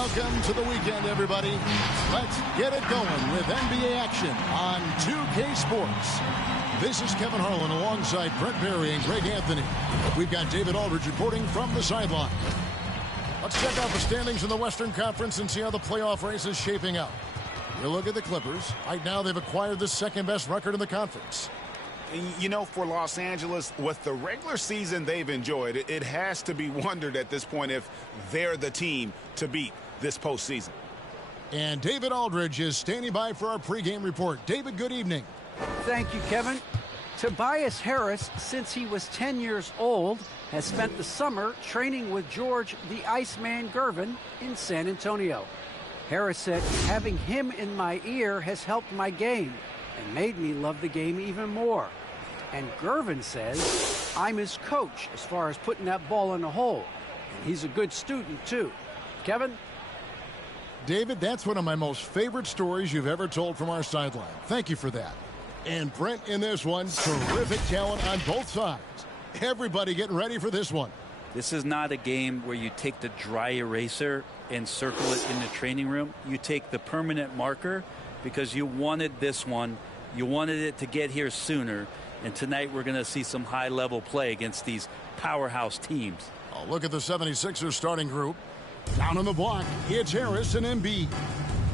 Welcome to the weekend, everybody. Let's get it going with NBA action on 2K Sports. This is Kevin Harlan alongside Brent Barry and Greg Anthony. We've got David Aldridge reporting from the sideline. Let's check out the standings in the Western Conference and see how the playoff race is shaping up. You look at the Clippers. Right now, they've acquired the second-best record in the conference. You know, for Los Angeles, with the regular season they've enjoyed, it has to be wondered at this point if they're the team to beat this postseason. And David Aldridge is standing by for our pregame report. David, good evening. Thank you, Kevin. Tobias Harris, since he was 10 years old, has spent the summer training with George the Iceman Gervin in San Antonio. Harris said, having him in my ear has helped my game and made me love the game even more. And Gervin says, I'm his coach as far as putting that ball in the hole. And he's a good student, too. Kevin? David, that's one of my most favorite stories you've ever told from our sideline. Thank you for that. And Brent in this one, terrific talent on both sides. Everybody getting ready for this one. This is not a game where you take the dry eraser and circle it in the training room. You take the permanent marker because you wanted this one. You wanted it to get here sooner. And tonight we're going to see some high-level play against these powerhouse teams. Oh, look at the 76ers starting group. Down on the block, it's Harris and Embiid.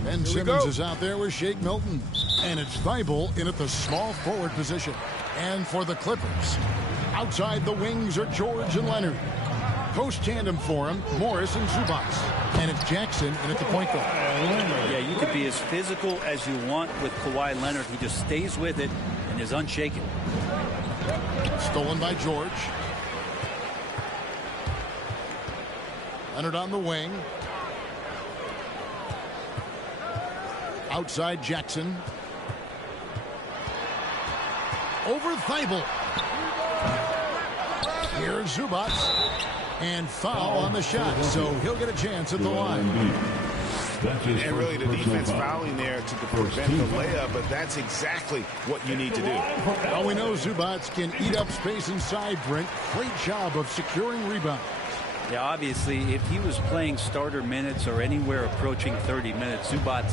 Ben Simmons is out there with Shake Milton. And it's Thibault in at the small forward position. And for the Clippers, outside the wings are George and Leonard. Post tandem for him, Morris and Zubac. And it's Jackson in at the point guard. Yeah, you could be as physical as you want with Kawhi Leonard. He just stays with it and is unshaken. Stolen by George. Leonard on the wing. Outside Jackson. Over Thibault. Here's Zubac. And foul on the shot, so he'll get a chance at the line. And really the defense fouling there to prevent the layup, but that's exactly what you need to do. Well, we know Zubac can eat up space inside, Brent. Great job of securing rebounds. Yeah, obviously, if he was playing starter minutes or anywhere approaching 30 minutes, Zubac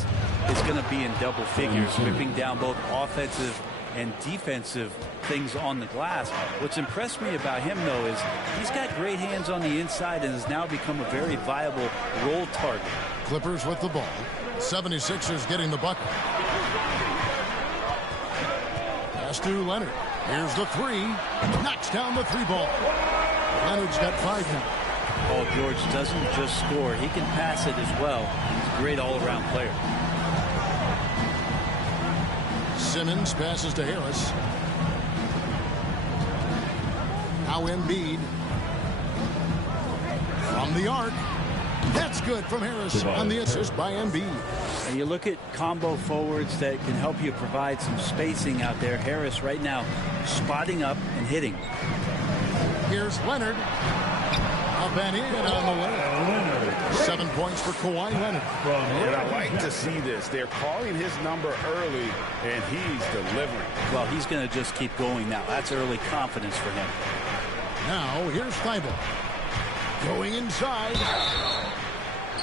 is going to be in double figures, whipping down both offensive and defensive things on the glass. What's impressed me about him, though, is he's got great hands on the inside and has now become a very viable roll target. Clippers with the ball. 76ers getting the bucket. Pass to Leonard. Here's the three. Knocks down the three ball. Leonard's got 5 now. Paul George doesn't just score. He can pass it as well. He's a great all-around player. Simmons passes to Harris. Now Embiid. From the arc. That's good from Harris on the assist by Embiid. And you look at combo forwards that can help you provide some spacing out there. Harris right now spotting up and hitting. Here's Leonard. Up and in on the way. 7 points for Kawhi Leonard. And I like to see this. They're calling his number early, and he's delivering. Well, he's going to just keep going now. That's early confidence for him. Now, here's Thibault. Going inside.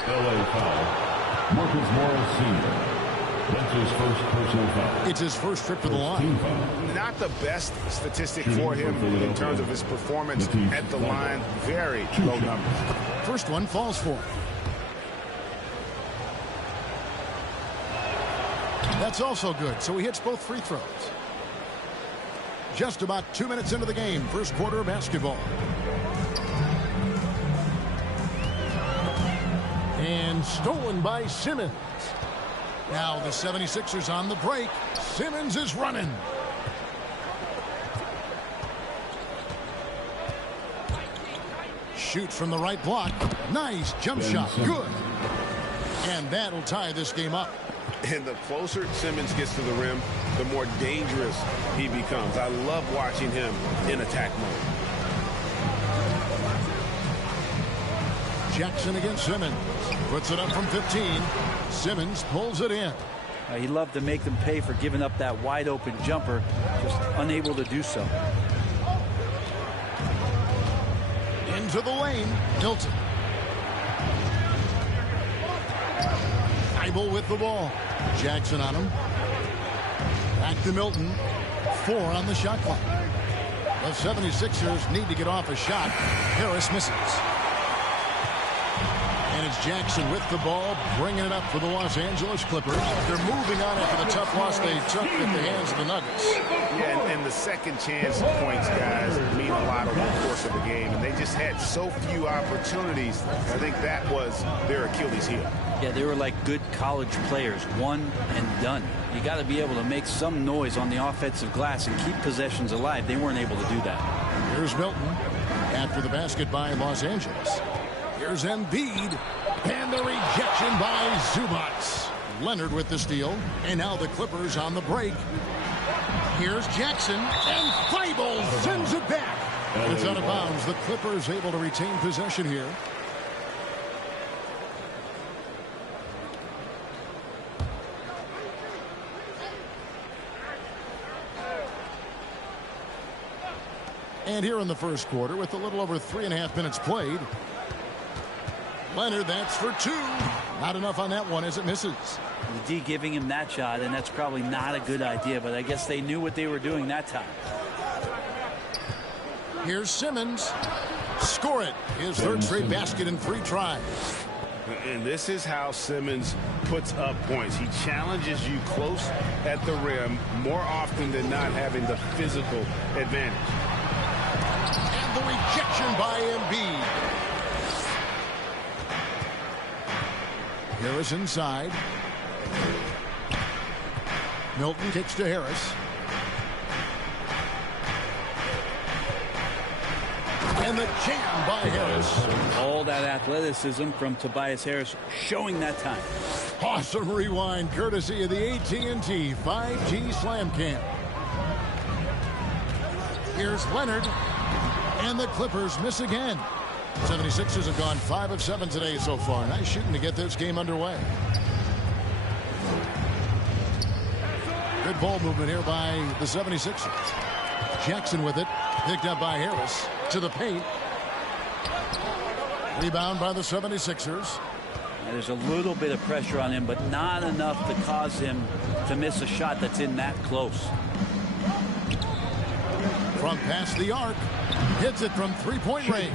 LA foul. Marcus Morris Sr. That's his first personal foul. It's his first trip to the line. Not the best statistic for him in terms of his performance at the line. Very low numbers. First one falls for him. That's also good, so he hits both free throws. Just about 2 minutes into the game, first quarter of basketball. And stolen by Simmons. Now the 76ers on the break. Simmons is running. Shoots from the right block. Nice jump shot. Good. And that'll tie this game up. And the closer Simmons gets to the rim, the more dangerous he becomes. I love watching him in attack mode. Jackson against Simmons. Puts it up from 15. Simmons pulls it in. He loved to make them pay for giving up that wide open jumper, just unable to do so. Into the lane. Hilton. Thibault with the ball. Jackson on him. Back to Milton. 4 on the shot clock. The 76ers need to get off a shot. Harris misses. And it's Jackson with the ball, bringing it up for the Los Angeles Clippers. They're moving on after the tough loss they took at the hands of the Nuggets. Yeah, and the second chance points, guys, mean a lot over the course of the game. And they just had so few opportunities. I think that was their Achilles heel. Yeah, they were like good college players, one and done. You got to be able to make some noise on the offensive glass and keep possessions alive. They weren't able to do that. Here's Milton after the basket by Los Angeles. Here's Embiid, and the rejection by Zubac. Leonard with the steal, and now the Clippers on the break. Here's Jackson, and Thibault sends it back. It's out of bounds. The Clippers able to retain possession here. And here in the first quarter, with a little over 3.5 minutes played, Leonard, that's for 2. Not enough on that one as it misses. The D giving him that shot, and that's probably not a good idea, but I guess they knew what they were doing that time. Here's Simmons. Score it. His third straight basket in 3 tries. And this is how Simmons puts up points. He challenges you close at the rim more often than not, having the physical advantage. And the rejection by Embiid. Harris inside. Milton kicks to Harris. And the jam by Harris. All that athleticism from Tobias Harris showing that time. Awesome rewind courtesy of the AT&T 5G Slam Cam. Here's Leonard. And the Clippers miss again. 76ers have gone 5 of 7 today so far. Nice shooting to get this game underway. Good ball movement here by the 76ers. Jackson with it. Picked up by Harris. To the paint. Rebound by the 76ers. And there's a little bit of pressure on him, but not enough to cause him to miss a shot that's in that close. From past the arc. Hits it from 3-point range.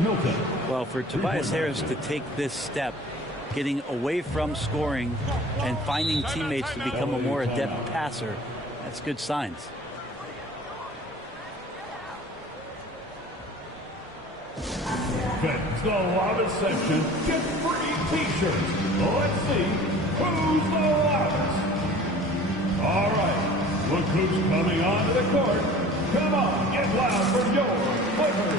Well, for Tobias Harris to take this step, getting away from scoring and finding teammates to become a more adept passer, that's good signs. Fans, the loudest section get free t-shirts. Let's see who's the loudest. All right, look who's coming onto the court. Come on, get loud for your Clippers.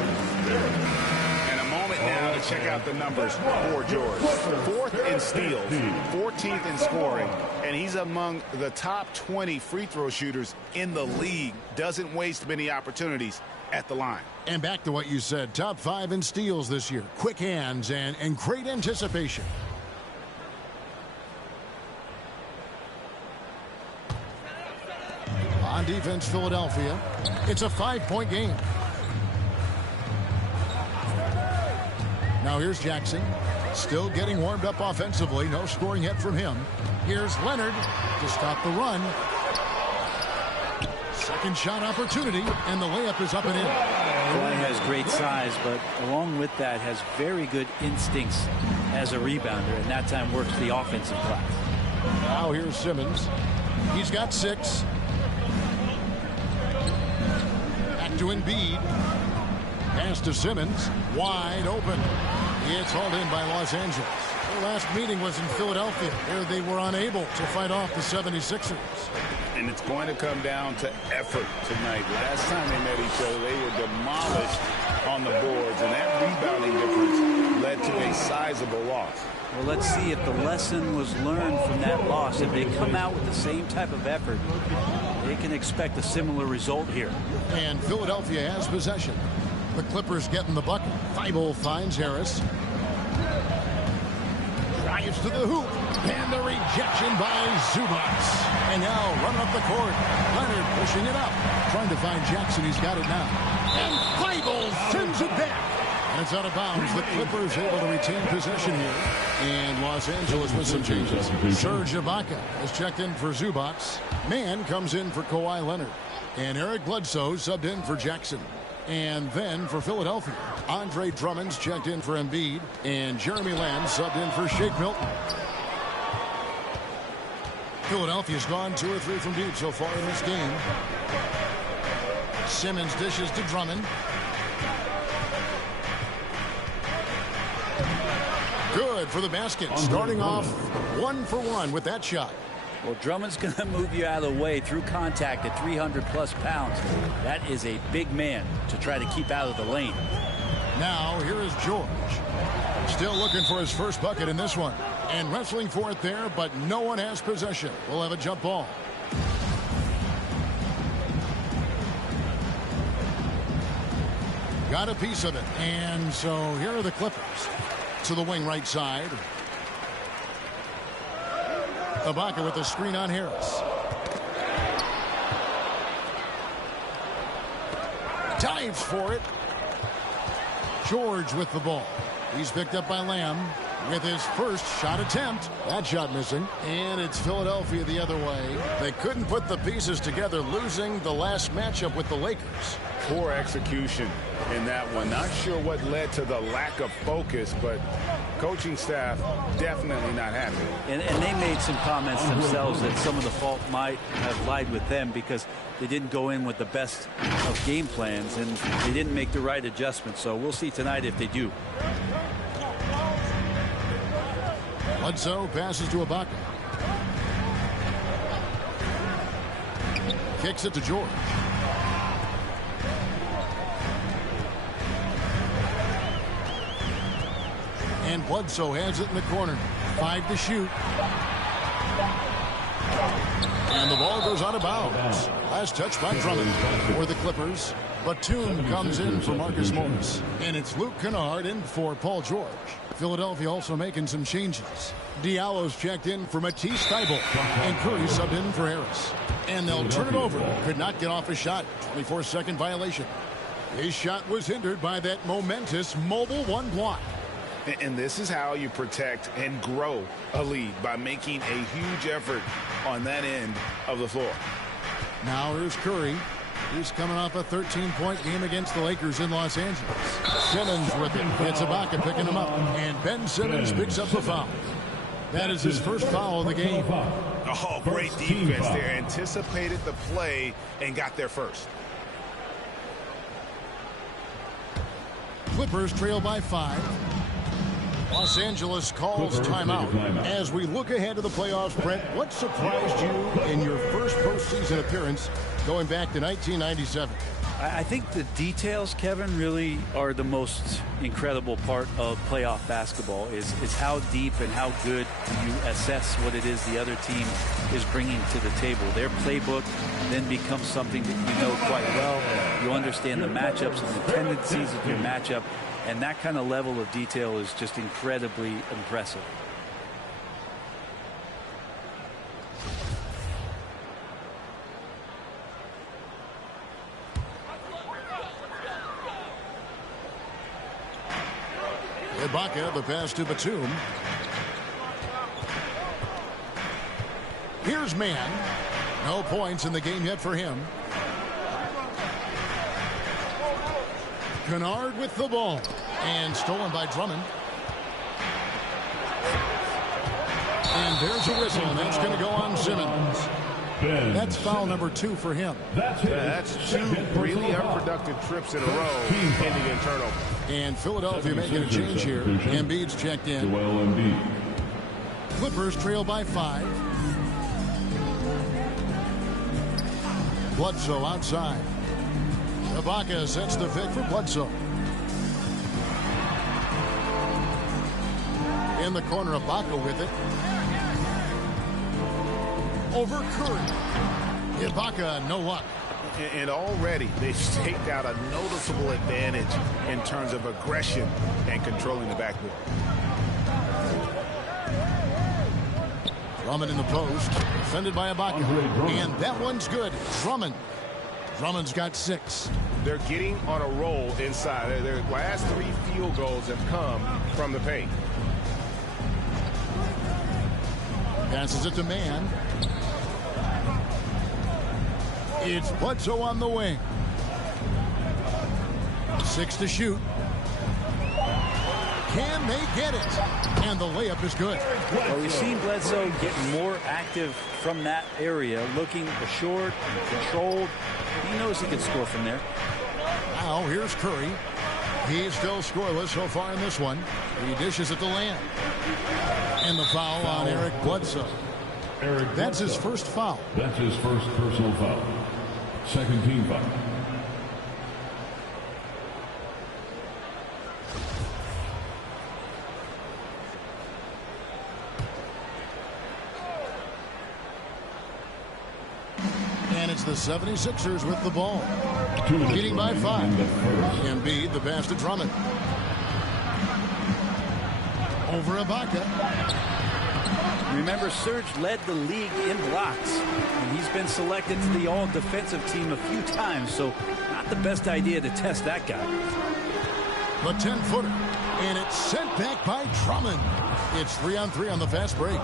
And a moment now to check out the numbers for George. 4th in steals, 14th in scoring, and he's among the top 20 free throw shooters in the league. Doesn't waste many opportunities at the line. And back to what you said, top 5 in steals this year. Quick hands and great anticipation. On defense, Philadelphia. It's a 5-point game. Now here's Jackson. Still getting warmed up offensively. No scoring yet from him. Here's Leonard to stop the run. Second shot opportunity, and the layup is up and in. Kawhi has great size, but along with that has very good instincts as a rebounder, and that time works the offensive class. Now here's Simmons. He's got 6. Back to Embiid. Pass to Simmons. Wide open. It's hauled in by Los Angeles. Their last meeting was in Philadelphia. There they were unable to fight off the 76ers. And it's going to come down to effort tonight. Last time they met each other, they were demolished on the boards, and that rebounding difference led to a sizable loss. Well, let's see if the lesson was learned from that loss. If they come out with the same type of effort, they can expect a similar result here. And Philadelphia has possession. The Clippers getting the bucket. Thibault finds Harris. Drives to the hoop. And the rejection by Zubac. And now running up the court. Leonard pushing it up. Trying to find Jackson. He's got it now. And Thibault sends it back. And it's out of bounds. The Clippers able to retain possession here. And Los Los Angeles with some changes. Serge Ibaka has checked in for Zubac. Mann comes in for Kawhi Leonard. And Eric Bledsoe subbed in for Jackson. And then for Philadelphia, Andre Drummond's checked in for Embiid. And Jeremy Lamb subbed in for Shake Milton. Philadelphia's gone 2 or 3 from deep so far in this game. Simmons dishes to Drummond. Good for the basket. Starting off 1 for 1 with that shot. Well, Drummond's going to move you out of the way through contact at 300-plus pounds. That is a big man to try to keep out of the lane. Now, here is George. Still looking for his first bucket in this one. And wrestling for it there, but no one has possession. We'll have a jump ball. Got a piece of it. And so here are the Clippers. To the wing right side. Ibaka with the screen on Harris. Dives for it. George with the ball. He's picked up by Lamb with his first shot attempt. That shot missing. And it's Philadelphia the other way. They couldn't put the pieces together, losing the last matchup with the Lakers. Poor execution in that one. Not sure what led to the lack of focus, but coaching staff definitely not happy. And they made some comments themselves that some of the fault might have lied with them because they didn't go in with the best of game plans and they didn't make the right adjustments. So we'll see tonight if they do. Bledsoe passes to Ibaka. Kicks it to George. And Bledsoe has it in the corner. 5 to shoot. And the ball goes out of bounds. Last touch by Drummond for the Clippers. Batum comes in for Marcus Morris. And it's Luke Kennard in for Paul George. Philadelphia also making some changes. Diallo's checked in for Matisse Thybulle. And Curry subbed in for Harris. And they'll turn it over. Could not get off a shot. 24-second violation. His shot was hindered by that momentous mobile one block. And this is how you protect and grow a lead, by making a huge effort on that end of the floor. Now here's Curry. He's coming off a 13-point game against the Lakers in Los Angeles. Simmons with it. It's Ibaka picking him up. And Ben Simmons picks up the foul. That is his first foul of the game. Oh, great defense there. Anticipated the play and got there first. Clippers trail by 5. Los Angeles calls timeout. As we look ahead to the playoffs, Brent, what surprised you in your first postseason appearance going back to 1997? I think the details, Kevin, really are the most incredible part of playoff basketball is how deep and how good you assess what it is the other team is bringing to the table. Their playbook then becomes something that you know quite well. You understand the matchups and the tendencies of your matchup. And that kind of level of detail is just incredibly impressive. Ibaka, the pass to Batum. Here's Mann. No points in the game yet for him. Kennard with the ball. And stolen by Drummond. And there's a whistle, and that's going to go on Simmons. That's foul number 2 for him. That's 2 really unproductive trips in a row, ending in turnover. And Philadelphia making a change here. Embiid's checked in. Clippers trail by 5. Bledsoe outside. Ibaka sets the pick for Bledsoe. In the corner, Ibaka with it. Over Curry. Ibaka, no luck. And already they've staked out a noticeable advantage in terms of aggression and controlling the backboard. Drummond in the post. Defended by Ibaka. And that one's good. Drummond's got 6. They're getting on a roll inside. Their last 3 field goals have come from the paint. Passes it to Mann. It's Bledsoe on the wing. 6 to shoot. Can they get it? And the layup is good. Well, we've seen Bledsoe get more active from that area, looking assured, controlled. He knows he can score from there. Now here's Curry. He's still scoreless so far in this one. He dishes it to Lamb. And the foul on Eric Bledsoe. That's his first foul. That's his first personal foul. Second team foul. And it's the 76ers with the ball. Leading by 5. Embiid, the pass to Drummond. Over Ibaka. Remember, Serge led the league in blocks, and he's been selected to the all-defensive team a few times, so not the best idea to test that guy. The 10-footer, and it's sent back by Drummond. It's 3-on-3 on the fast break.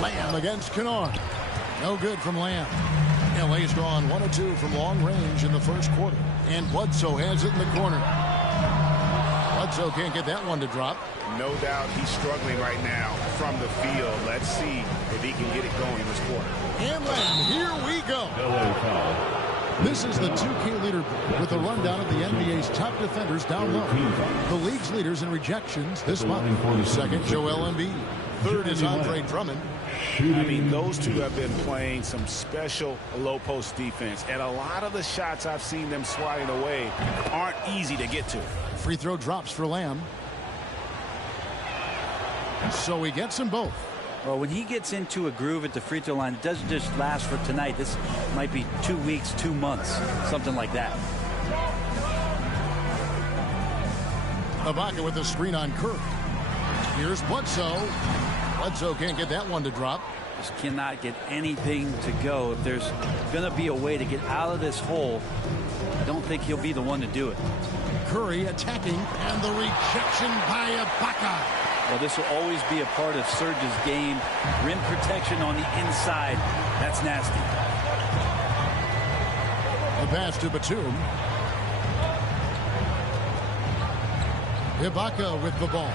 Lamb against Kennard. No good from Lamb. LA's drawn 1 of 2 from long range in the first quarter. And Bledsoe has it in the corner. Bledsoe can't get that one to drop. No doubt he's struggling right now from the field. Let's see if he can get it going this quarter. And Lamb, here we go. This is the 2K leader with a rundown of the NBA's top defenders down low. The league's leaders in rejections this month. Second, Joel Embiid. Third is Andre Drummond. I mean, those two have been playing some special low-post defense, and a lot of the shots I've seen them swatting away aren't easy to get to. Free throw drops for Lamb. So he gets them both. Well, when he gets into a groove at the free throw line, it doesn't just last for tonight. This might be 2 weeks, 2 months, something like that. Ibaka with a screen on Kirk. Here's Bledsoe. Bledsoe can't get that one to drop. Just cannot get anything to go. If there's going to be a way to get out of this hole, I don't think he'll be the one to do it. Curry attacking, and the rejection by Ibaka. Well, this will always be a part of Serge's game. Rim protection on the inside. That's nasty. The pass to Batum. Ibaka with the ball.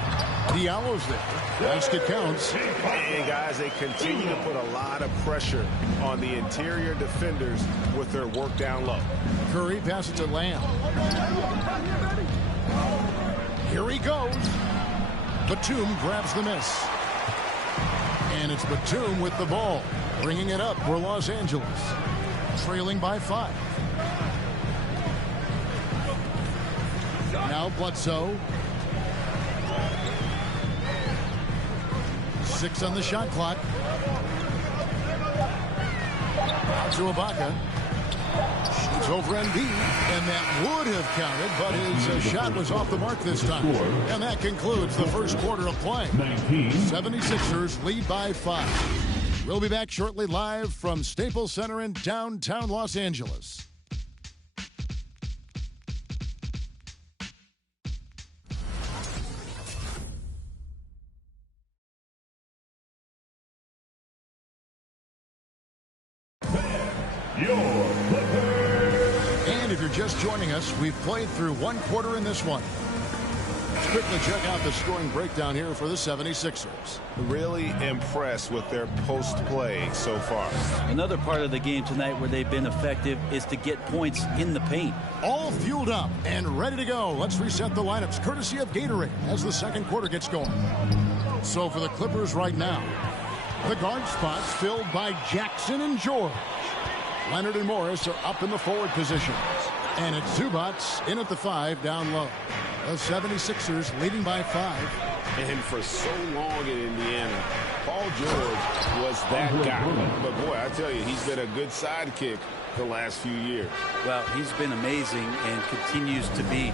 Diallo's there. Basket counts. And guys, they continue to put a lot of pressure on the interior defenders with their work down low. Curry passes to Lamb. Here he goes. Batum grabs the miss. And it's Batum with the ball, bringing it up for Los Angeles. Trailing by 5. Now Bledsoe. 6 on the shot clock. Out to Ibaka. Shoots over Embiid, and that would have counted, but his shot was off the mark this time. And that concludes the first quarter of play. 76ers lead by 5. We'll be back shortly live from Staples Center in downtown Los Angeles. And if you're just joining us, we've played through 1 quarter in this one. Let's quickly check out the scoring breakdown here for the 76ers. Really impressed with their post play so far. Another part of the game tonight where they've been effective is to get points in the paint. All fueled up and ready to go. Let's reset the lineups courtesy of Gatorade as the second quarter gets going. So for the Clippers right now, the guard spots filled by Jackson and George. Leonard and Morris are up in the forward positions. And it's Zubats in at the 5 down low. The 76ers leading by 5. And for so long in Indiana, Paul George was that guy. But boy, I tell you, he's been a good sidekick the last few years. Well, he's been amazing and continues to be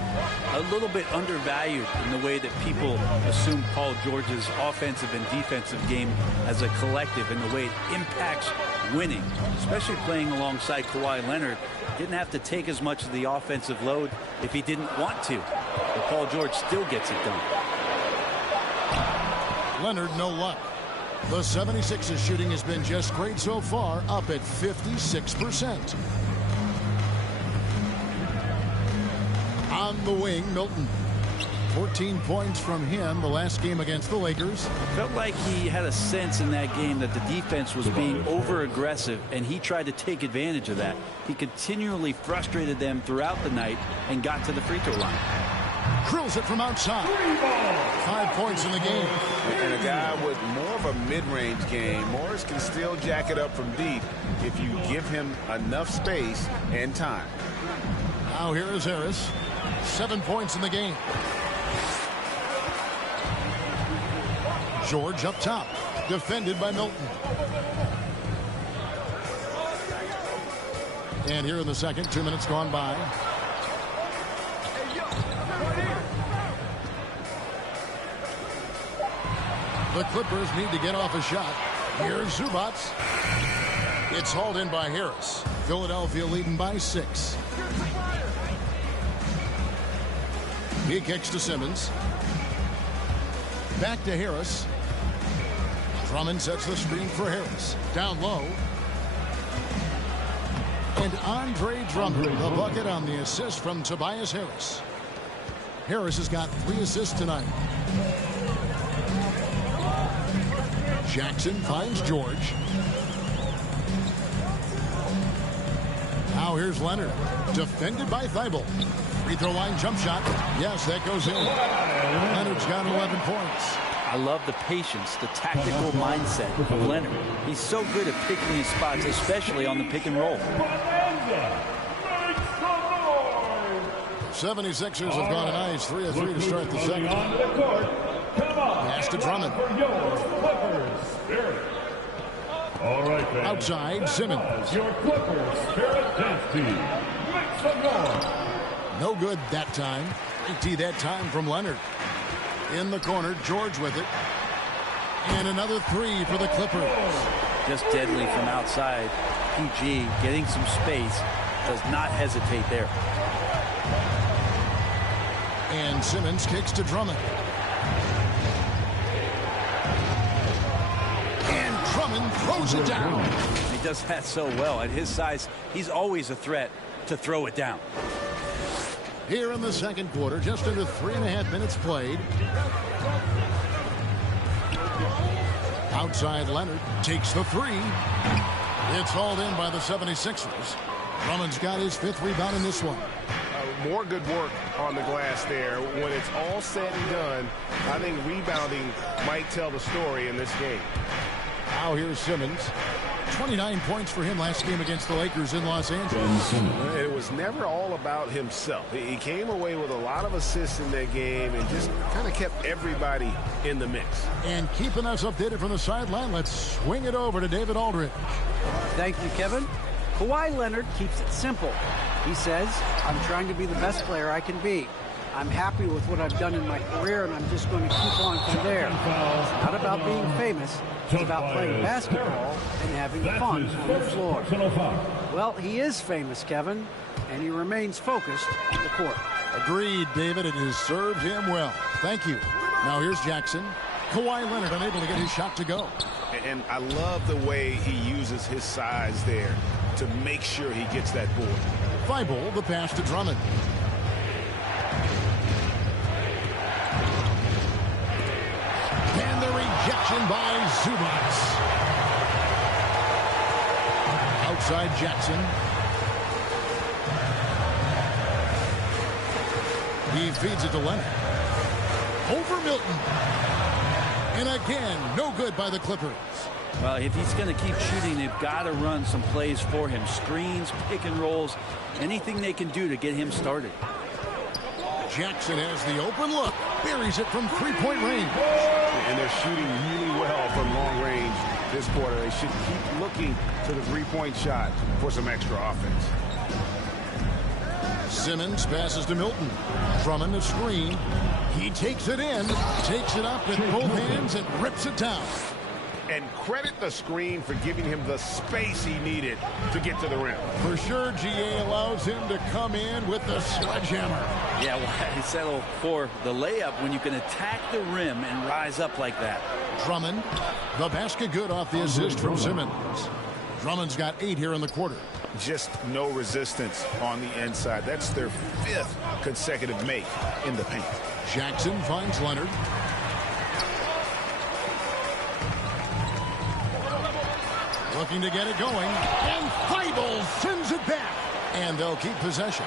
a little bit undervalued in the way that people assume Paul George's offensive and defensive game as a collective and the way it impacts winning, especially playing alongside Kawhi Leonard. Didn't have to take as much of the offensive load if he didn't want to. But Paul George still gets it done. Leonard, no luck. The 76ers shooting has been just great so far, up at 56%. On the wing, Milton. 14 points from him the last game against the Lakers. Felt like he had a sense in that game that the defense was being over-aggressive, and he tried to take advantage of that. He continually frustrated them throughout the night and got to the free throw line. Drills it from outside. 5 points in the game. And a guy with more of a mid-range game, Morris can still jack it up from deep if you give him enough space and time. Now here is Harris. 7 points in the game. George up top, defended by Milton. And here in the second, 2 minutes gone by. The Clippers need to get off a shot. Here's Zubac. It's hauled in by Harris. Philadelphia leading by 6. He kicks to Simmons. Back to Harris. Drummond sets the screen for Harris. Down low. And Andre Drummond, the bucket on the assist from Tobias Harris. Harris has got 3 assists tonight. Jackson finds George. Now here's Leonard. Defended by Thibault. Free throw line jump shot. Yes, that goes in. Leonard's got 11 points. I love the patience, the tactical mindset of Leonard. He's so good at picking his spots, especially on the pick and roll. 76ers have gone a nice 3 of 3 to start the second. Pass to Drummond. All right, then. Outside, Simmons. Your Clippers Spirit Dance Team. Make some noise. No good that time. 80 that time from Leonard. In the corner, George with it. And another 3 for the Clippers. Just deadly from outside. PG getting some space. Does not hesitate there. And Simmons kicks to Drummond. And Drummond throws it down. He does that so well. At his size, he's always a threat to throw it down. Here in the second quarter, just under 3.5 minutes played. Outside, Leonard takes the 3. It's hauled in by the 76ers. Drummond's got his 5th rebound in this one. More good work on the glass there. When it's all said and done, I think rebounding might tell the story in this game. Now here's Simmons. 29 points for him last game against the Lakers in Los Angeles. It was never all about himself. He came away with a lot of assists in that game and just kind of kept everybody in the mix. And keeping us updated from the sideline, let's swing it over to David Aldridge. Thank you, Kevin. Kawhi Leonard keeps it simple. He says, I'm trying to be the best player I can be. I'm happy with what I've done in my career, and I'm just going to keep on from there. It's not about being famous. It's about playing basketball and having fun on the floor. Well, he is famous, Kevin, and he remains focused on the court. Agreed, David. It has served him well. Thank you. Now here's Jackson. Kawhi Leonard unable to get his shot to go. And I love the way he uses his size there to make sure he gets that board. Thibault, the pass to Drummond. And the rejection by Zubac. Outside Jackson. He feeds it to Leonard. Over Milton. And again, no good by the Clippers. Well, if he's going to keep shooting, they've got to run some plays for him. Screens, pick and rolls, anything they can do to get him started. Jackson has the open look. Buries it from three-point range. And they're shooting really well from long range this quarter. They should keep looking to the three-point shot for some extra offense. Simmons passes to Milton. Drummond a screen. He takes it in, takes it up with both hands and rips it down. And credit the screen for giving him the space he needed to get to the rim. For sure, GA allows him to come in with the sledgehammer. Yeah, why settle for the layup when you can attack the rim and rise up like that? Drummond, the basket good off the assist from Simmons. Drummond's got 8 here in the quarter. Just no resistance on the inside. That's their 5th consecutive make in the paint. Jackson finds Leonard. Looking to get it going. And Thibault sends it back. And they'll keep possession.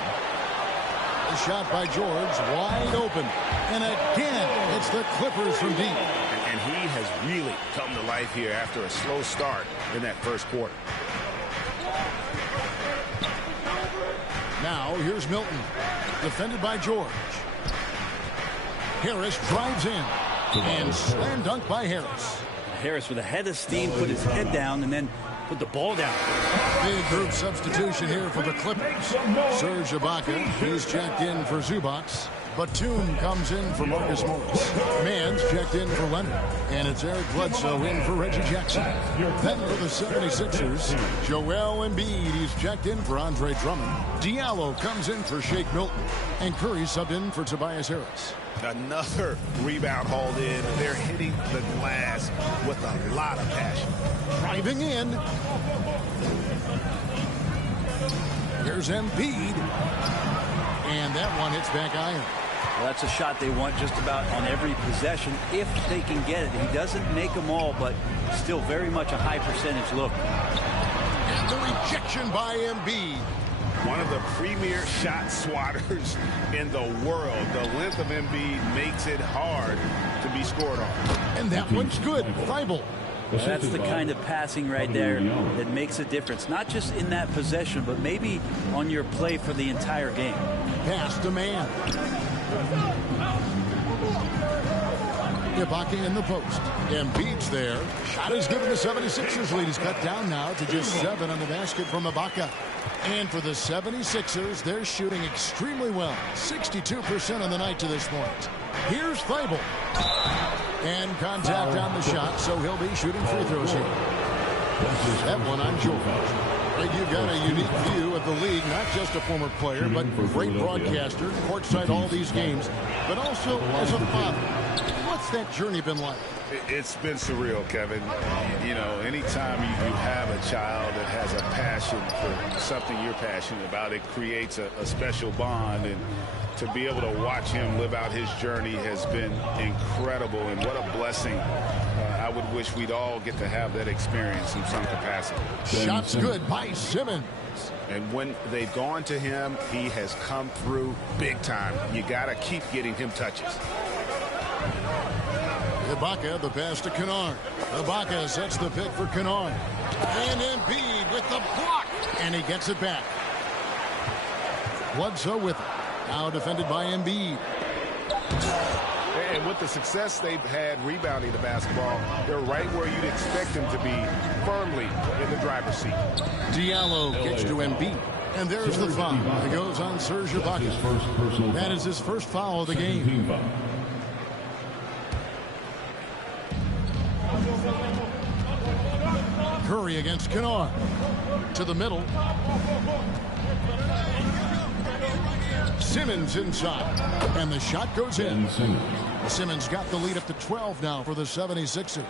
The shot by George, wide open. And again, it's the Clippers from deep. And he has really come to life here after a slow start in that first quarter. Now, here's Milton. Defended by George. Harris drives in. And slam dunk by Harris. Harris with a head of steam, put his head down, and then put the ball down. Big group substitution here for the Clippers. Serge Ibaka, he's checked in for Zubac. Batum comes in for Marcus Morris. Mann's checked in for Leonard. And it's Eric Bledsoe in for Reggie Jackson. Then for the 76ers, Joel Embiid, he's checked in for Andre Drummond. Diallo comes in for Shake Milton. And Curry subbed in for Tobias Harris. Another rebound hauled in. They're hitting the glass with a lot of passion. Driving in. Here's Embiid. And that one hits back iron. Well, that's a shot they want just about on every possession if they can get it. He doesn't make them all, but still very much a high percentage look. And the rejection by Embiid. One of the premier shot swatters in the world. The length of Embiid makes it hard to be scored on. And that one's good. Thibault. That's the kind of passing right there that makes a difference. Not just in that possession, but maybe on your play for the entire game. Pass to man. Ibaka in the post. Embiid's there. Shot is given the 76ers lead. He's cut down now to just 7 on the basket from Ibaka. And for the 76ers, they're shooting extremely well. 62% on the night to this point. Here's Thibault. And contact on the shot, so he'll be shooting free throws here. That one on George. Greg, you've got a unique view of the league, not just a former player, but great broadcaster, courtside all these games, but also as a father. What's that journey been like? It's been surreal, Kevin. You know, anytime you have a child that has a passion for something you're passionate about, it creates a special bond. And to be able to watch him live out his journey has been incredible. And what a blessing. I would wish we'd all get to have that experience in some capacity. Shots good by Simmons. And when they've gone to him, he has come through big time. You got to keep getting him touches. Ibaka, the pass to Kennard. Ibaka sets the pick for Kennard. And Embiid with the block. And he gets it back. Bledsoe with it. Now defended by Embiid. And with the success they've had rebounding the basketball, they're right where you'd expect them to be, firmly in the driver's seat. Diallo gets to Embiid. And there's the foul. It goes on Serge Ibaka. That is his first foul of the game. Curry against Kennard. To the middle. Simmons inside. And the shot goes in. Simmons got the lead up to 12 now for the 76ers.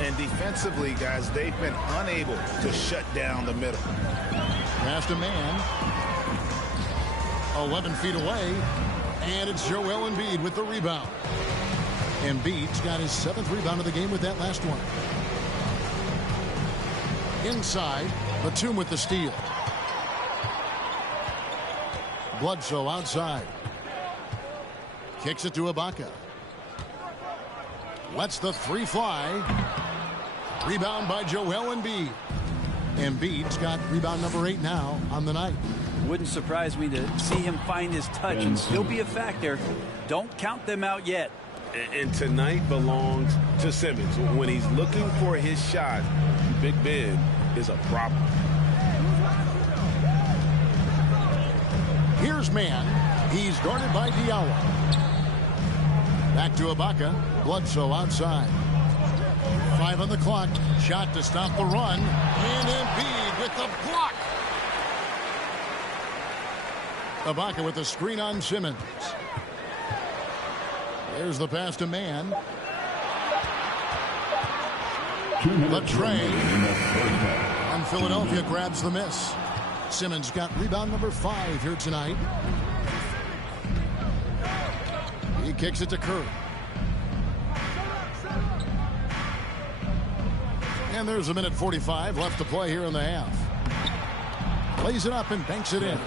And defensively, guys, they've been unable to shut down the middle. Pass to man. 11 feet away. And it's Joel Embiid with the rebound. Embiid's got his 7th rebound of the game with that last one. Inside, Batum with the steal. Bledsoe outside. Kicks it to Ibaka. Lets the 3 fly. Rebound by Joel Embiid. Embiid's got rebound number 8 now on the night. Wouldn't surprise me to see him find his touch and still be a factor. Don't count them out yet. And tonight belongs to Simmons. When he's looking for his shot, Big Ben is a problem. Here's man. He's guarded by Diallo. Back to Ibaka. Bledsoe outside. 5 on the clock. Shot to stop the run. And Embiid with the block. Ibaka with the screen on Simmons. There's the pass to Mann. The tray. And Philadelphia grabs the miss. Simmons got rebound number 5 here tonight. He kicks it to Curry. And there's a minute 45 left to play here in the half. Lays it up and banks it in.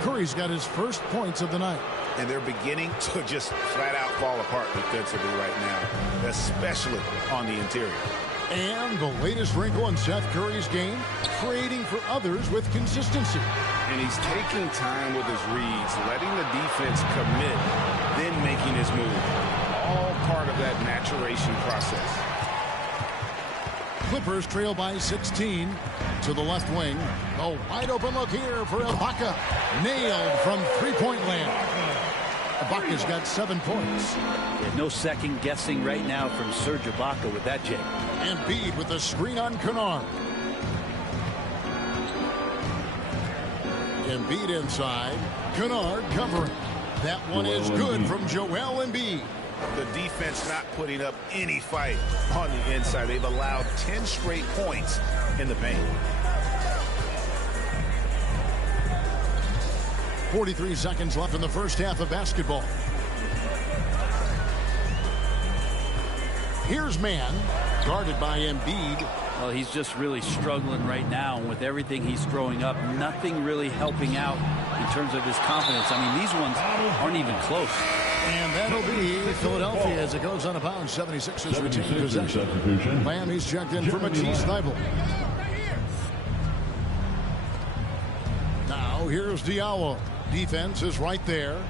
Curry's got his first points of the night. And they're beginning to just flat out fall apart defensively right now, especially on the interior. And the latest wrinkle in Seth Curry's game, creating for others with consistency. And he's taking time with his reads, letting the defense commit, then making his move. All part of that maturation process. Clippers trail by 16 to the left wing. A wide open look here for Ibaka. Nailed from three-point land. Ibaka's got 7 points. Yeah, no second guessing right now from Serge Ibaka with that, Jake. Embiid with the screen on Kennard. Embiid inside. Kennard covering. That one is good from Joel Embiid. The defense not putting up any fight on the inside. They've allowed 10 straight points in the paint. 43 seconds left in the first half of basketball. Here's Mann, guarded by Embiid. Well, he's just really struggling right now. And with everything he's throwing up, nothing really helping out in terms of his confidence. I mean, these ones aren't even close. And that'll be Philadelphia as it goes on a bounce. 76ers retain possession. Miami's checked in for Matisse Thybulle. Now here's Diallo. Defense is right there.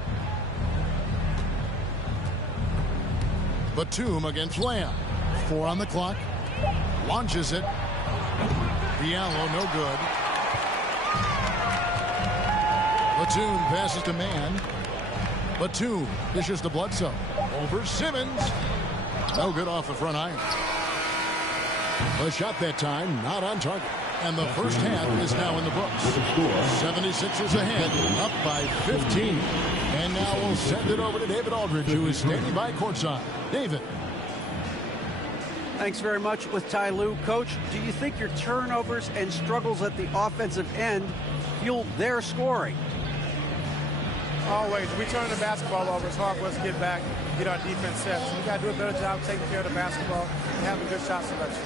Batum against Lamb. 4 on the clock. Launches it. Diallo no good. Batum passes to Mann. Batum dishes to Bledsoe. Over Simmons. No good off the front iron. The shot that time not on target. And the first half is now in the books. 76ers ahead, up by 15. And now we'll send it over to David Aldridge, who is standing by courtside. David. Thanks very much with Ty Lue. Coach, do you think your turnovers and struggles at the offensive end fuel their scoring? Always. We turn the basketball over. It's hard for us to get back, get our defense set. So we got to do a better job taking care of the basketball and having good shot selection.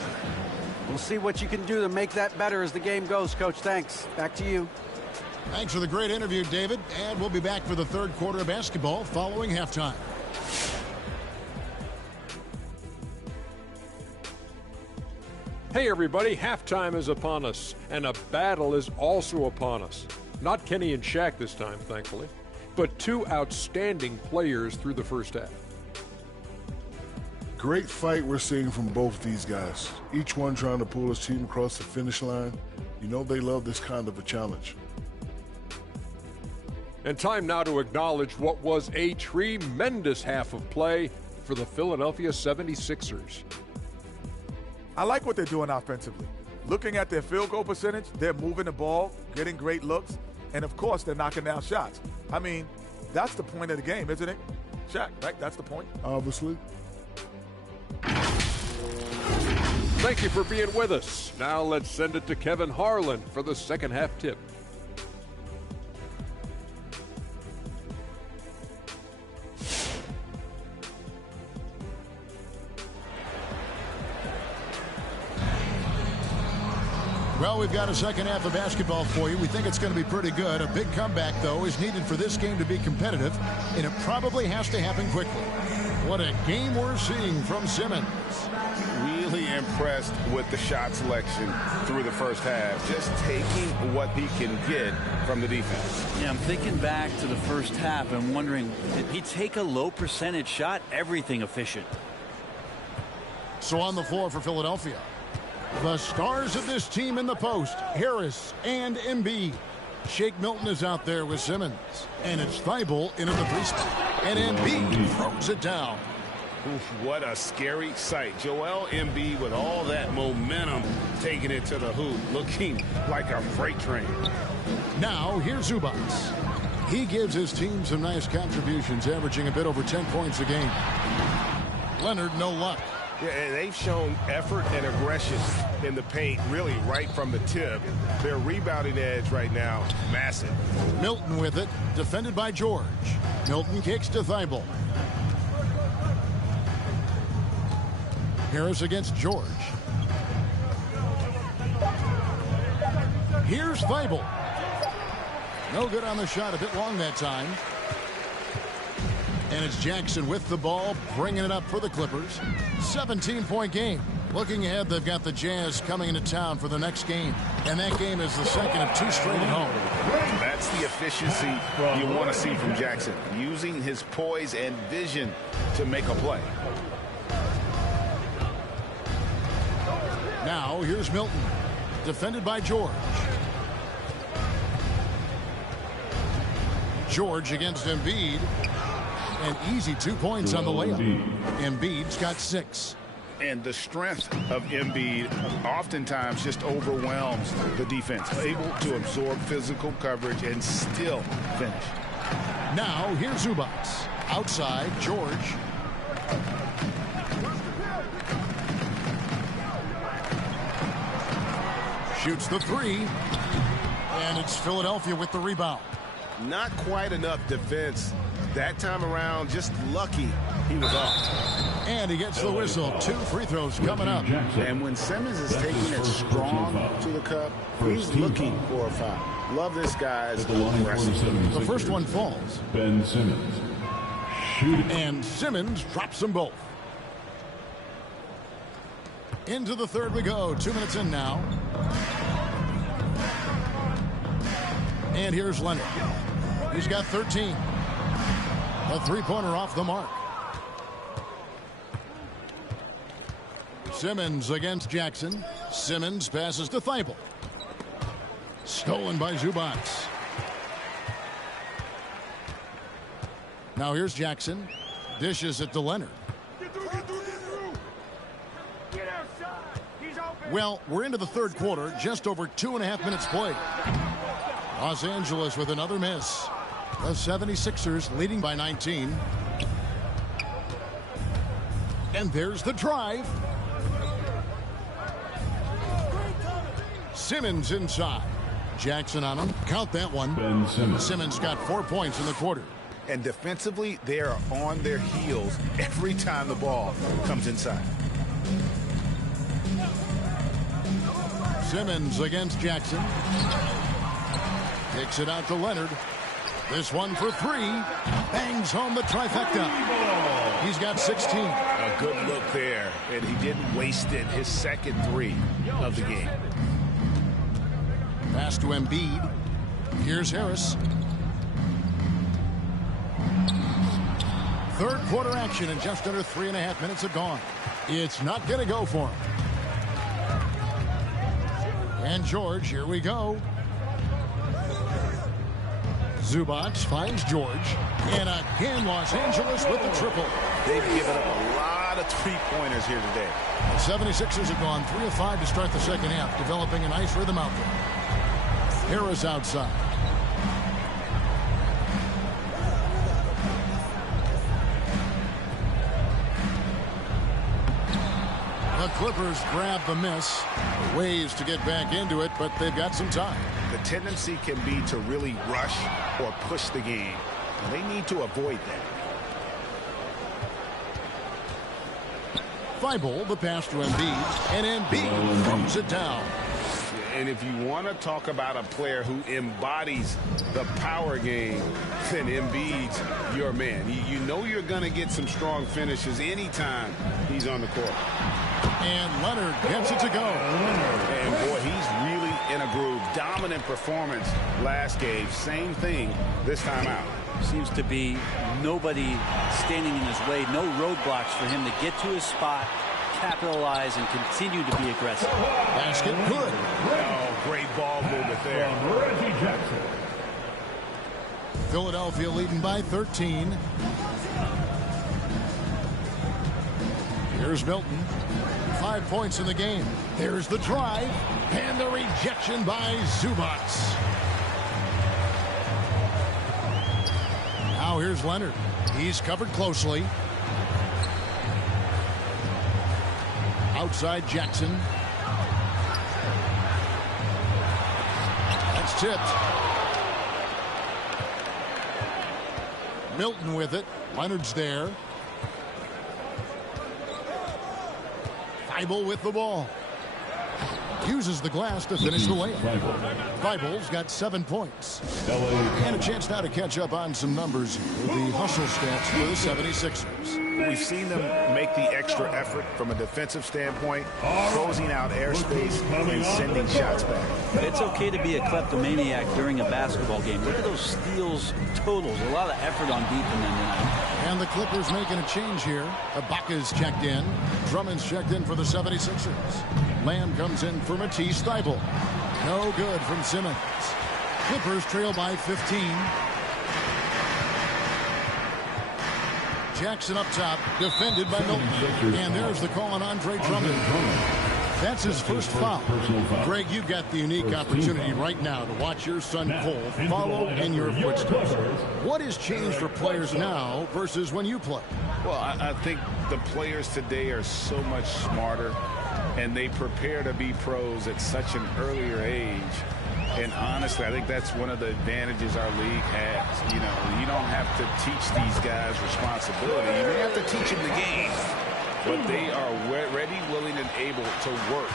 We'll see what you can do to make that better as the game goes, Coach. Thanks. Back to you. Thanks for the great interview, David. And we'll be back for the third quarter of basketball following halftime. Hey everybody, halftime is upon us, and a battle is also upon us. Not Kenny and Shaq this time, thankfully, but 2 outstanding players through the first half. Great fight we're seeing from both these guys. Each one trying to pull his team across the finish line. You know they love this kind of a challenge. And time now to acknowledge what was a tremendous half of play for the Philadelphia 76ers. I like what they're doing offensively. Looking at their field goal percentage, they're moving the ball, getting great looks, and of course they're knocking down shots. I mean, that's the point of the game, isn't it? Shaq, right? That's the point. Obviously. Thank you for being with us. Now let's send it to Kevin Harlan for the second half tip. Well, we've got a second half of basketball for you. We think it's going to be pretty good. A big comeback, though, is needed for this game to be competitive, and it probably has to happen quickly. What a game we're seeing from Simmons. Really impressed with the shot selection through the first half. Just taking what he can get from the defense. Yeah, I'm thinking back to the first half and wondering, did he take a low percentage shot? Everything efficient. So on the floor for Philadelphia, the stars of this team in the post, Harris and Embiid. Shake Milton is out there with Simmons. And it's Thybulle into the three spot. And Embiid throws it down. What a scary sight. Joel Embiid with all that momentum taking it to the hoop, looking like a freight train. Now here's Zubac. He gives his team some nice contributions, averaging a bit over 10 points a game. Leonard, no luck. Yeah, and they've shown effort and aggression in the paint, really right from the tip. Their rebounding edge right now, massive. Milton with it, defended by George. Milton kicks to Thibault. Harris against George. Here's Thibault. No good on the shot, a bit long that time. And it's Jackson with the ball, bringing it up for the Clippers. 17-point game. Looking ahead, they've got the Jazz coming into town for the next game. And that game is the second of 2 straight at home. That's the efficiency you want to see from Jackson, using his poise and vision to make a play. Now, here's Milton, defended by George. George against Embiid. An easy 2 points on the layup. Embiid's got 6. And the strength of Embiid oftentimes just overwhelms the defense. Able to absorb physical coverage and still finish. Now, here's Zubac. Outside, George. Shoots the 3. And it's Philadelphia with the rebound. Not quite enough defense. That time around, just lucky he was off. And he gets the whistle. 2 free throws coming up. And when Simmons is taking it strong to the cup, he's looking for a foul. Love this guy's aggressive. The first one falls. Ben Simmons. Shooting. And Simmons drops them both. Into the third we go. 2 minutes in now. And here's Leonard. He's got 13. A 3-pointer off the mark. Simmons against Jackson. Simmons passes to Thibault. Stolen by Zubac. Now here's Jackson. Dishes it to Leonard. Well, we're into the third quarter. Just over 2.5 minutes played. Los Angeles with another miss. The 76ers leading by 19. And there's the drive. Simmons inside. Jackson on him. Count that one. Ben Simmons. Simmons got 4 points in the quarter. And defensively, they are on their heels every time the ball comes inside. Simmons against Jackson. Takes it out to Leonard. This one for 3. Bangs home the trifecta. He's got 16. A good look there, and he didn't waste it. His second 3 of the game. Pass to Embiid. Here's Harris. Third quarter action, and just under 3.5 minutes have gone. It's not going to go for him. And George, here we go. Zubac finds George. And again, Los Angeles with the triple. They've given up a lot of 3-pointers here today. The 76ers have gone 3 of 5 to start the second half, developing a nice rhythm out there. Harris outside. The Clippers grab the miss. Ways to get back into it, but they've got some time. The tendency can be to really rush or push the game. They need to avoid that. Thibault, the pass to Embiid, and Embiid throws it down. And if you want to talk about a player who embodies the power game, then Embiid's your man. You know you're going to get some strong finishes anytime he's on the court. And Leonard gets it to go. And boy, he's really in a groove. Dominant performance last game. Same thing this time out. Seems to be nobody standing in his way. No roadblocks for him to get to his spot, capitalize, and continue to be aggressive. Basket good. Oh, great ball movement there. Reggie Jackson. Philadelphia leading by 13. Here's Milton. 5 points in the game. There's the drive. And the rejection by Zubac. Now here's Leonard. He's covered closely. Outside Jackson. That's tipped. Milton with it. Leonard's there. Thibault with the ball. Uses the glass to finish the layup. Thibault's got 7 points. And a chance now to catch up on some numbers with the hustle stats for the 76ers. We've seen them make the extra effort from a defensive standpoint, closing out airspace and sending shots back. It's okay to be a kleptomaniac during a basketball game. Look at those steals totals. A lot of effort on deep in them tonight. And the Clippers making a change here. Ibaka's checked in. Drummond's checked in for the 76ers. Lamb comes in for Matisse Thybulle. No good from Simmons. Clippers trail by 15. Jackson up top, defended by Milton. And there's the call on Andre Drummond. That's his first foul. Greg, you've got the unique opportunity right now to watch your son Cole follow in your footsteps. What has changed for players now versus when you played? Well, I think the players today are so much smarter, and they prepare to be pros at such an earlier age. And honestly, I think that's one of the advantages our league has. You know, you don't have to teach these guys responsibility. You may have to teach them the game. But they are ready, willing, and able to work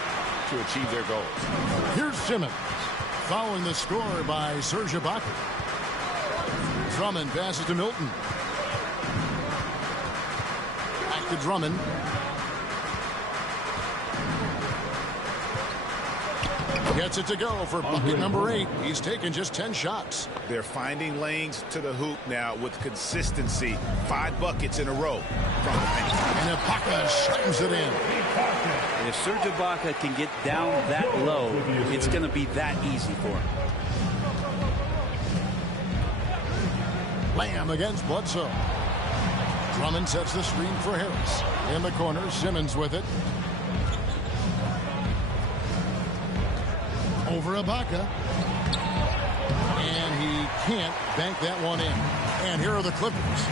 to achieve their goals. Here's Simmons, following the score by Serge Ibaka. Drummond passes to Milton. Back to Drummond. Gets it to go for bucket number 8. He's taken just 10 shots. They're finding lanes to the hoop now with consistency. 5 buckets in a row from the paint. And Ibaka slams it in. If Serge Ibaka can get down that low, it's going to be that easy for him. Lamb against Bledsoe. Drummond sets the screen for Harris. In the corner, Simmons with it. Over Ibaka. And he can't bank that one in. And here are the Clippers.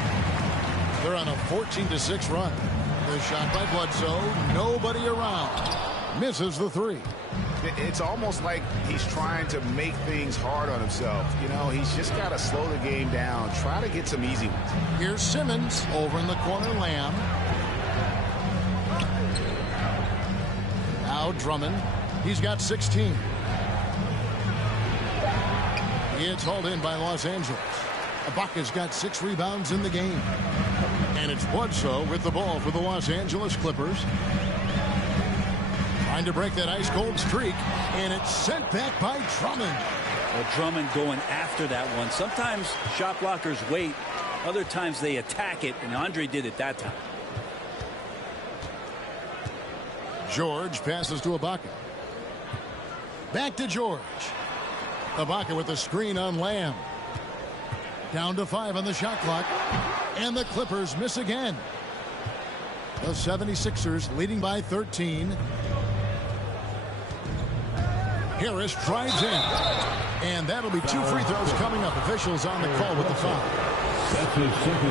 They're on a 14-6 run. The shot by Bledsoe. Nobody around. Misses the 3. It's almost like he's trying to make things hard on himself. You know, he's just got to slow the game down. Try to get some easy ones. Here's Simmons. Over in the corner, Lamb. Now Drummond. He's got 16. It's hauled in by Los Angeles. Ibaka's got 6 rebounds in the game. And it's Bledsoe with the ball for the Los Angeles Clippers. Trying to break that ice-cold streak. And it's sent back by Drummond. Well, Drummond going after that one. Sometimes shot blockers wait. Other times they attack it. And Andre did it that time. George passes to Ibaka. Back to George. Ibaka with the screen on Lamb. Down to 5 on the shot clock. And the Clippers miss again. The 76ers leading by 13. Harris drives in. And that'll be 2 free throws coming up. Officials on the call with the foul.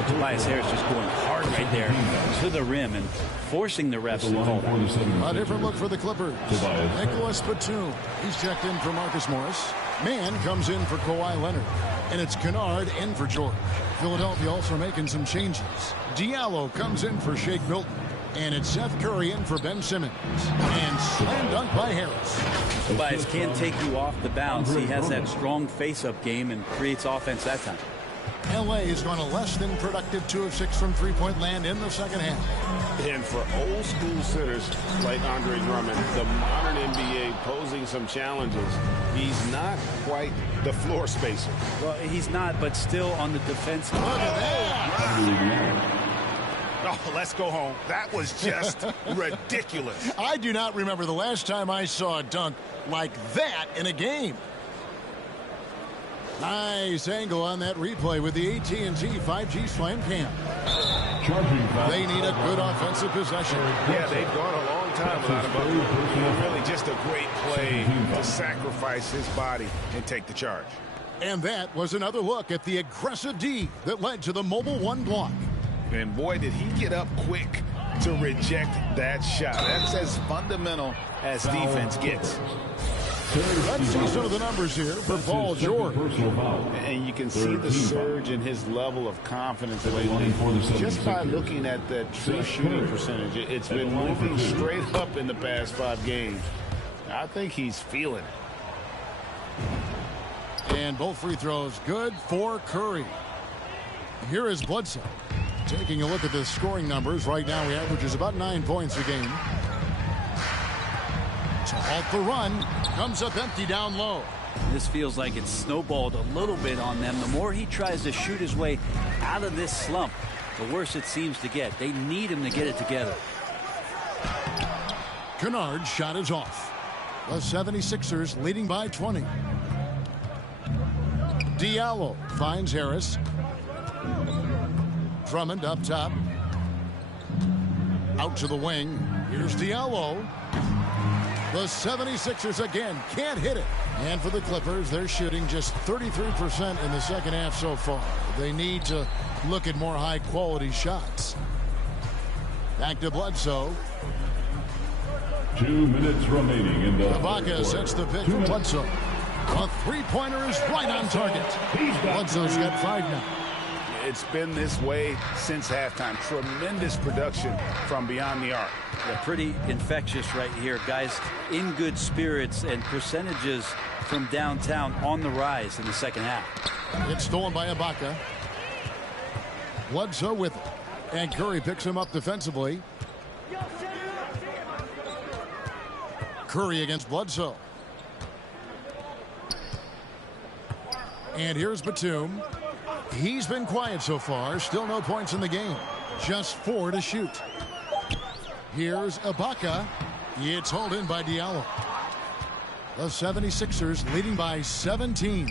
Tobias Harris just going hard right there to the rim and forcing the refs to call that. A different look for the Clippers. Nicholas Batum. He's checked in for Marcus Morris. Mann comes in for Kawhi Leonard. And it's Kennard in for George. Philadelphia also making some changes. Diallo comes in for Shake Milton. And it's Seth Curry in for Ben Simmons. And slam dunk by Harris. Tobias can't take you off the bounce. He has that strong face-up game and creates offense that time. LA has gone a less than productive 2 of 6 from three-point land in the second half. And for old school centers like Andre Drummond, the modern NBA posing some challenges, he's not quite the floor spacer. Well, he's not, but still on the defense. Look at that. Oh, let's go home. That was just ridiculous. I do not remember the last time I saw a dunk like that in a game. Nice angle on that replay with the AT&T 5G Slam Cam. They need a good offensive possession. Yeah, they've gone a long time without him. Really just a great play to sacrifice his body and take the charge. And that was another look at the aggressive D that led to the mobile one block. And boy, did he get up quick to reject that shot. That's as fundamental as defense gets. Let's see some of the numbers here for Paul George. And you can see the surge in his level of confidence lately just by looking at that true shooting percentage. It's been moving straight up in the past 5 games. I think he's feeling it. And both free throws good for Curry. Here is Bledsoe. Taking a look at the scoring numbers, right now he averages about 9 points a game. To halt the run, comes up empty down low. This feels like it's snowballed a little bit on them. The more he tries to shoot his way out of this slump, the worse it seems to get. They need him to get it together. Kennard's shot is off. The 76ers leading by 20. Diallo finds Harris. Drummond up top. Out to the wing. Here's Diallo. The 76ers again can't hit it. And for the Clippers, they're shooting just 33% in the second half so far. They need to look at more high-quality shots. Back to Bledsoe. 2 minutes remaining in the Ibaka sets the pick for Bledsoe. A three-pointer is right on target. Bledsoe's got 5 now. It's been this way since halftime. Tremendous production from beyond the arc. They're pretty infectious right here. Guys in good spirits, and percentages from downtown on the rise in the second half. It's stolen by Ibaka. Bledsoe with it. And Curry picks him up defensively. Curry against Bledsoe. And here's Batum. He's been quiet so far. Still no points in the game. Just 4 to shoot. Here's Ibaka. It's hauled in by Diallo. The 76ers leading by 17.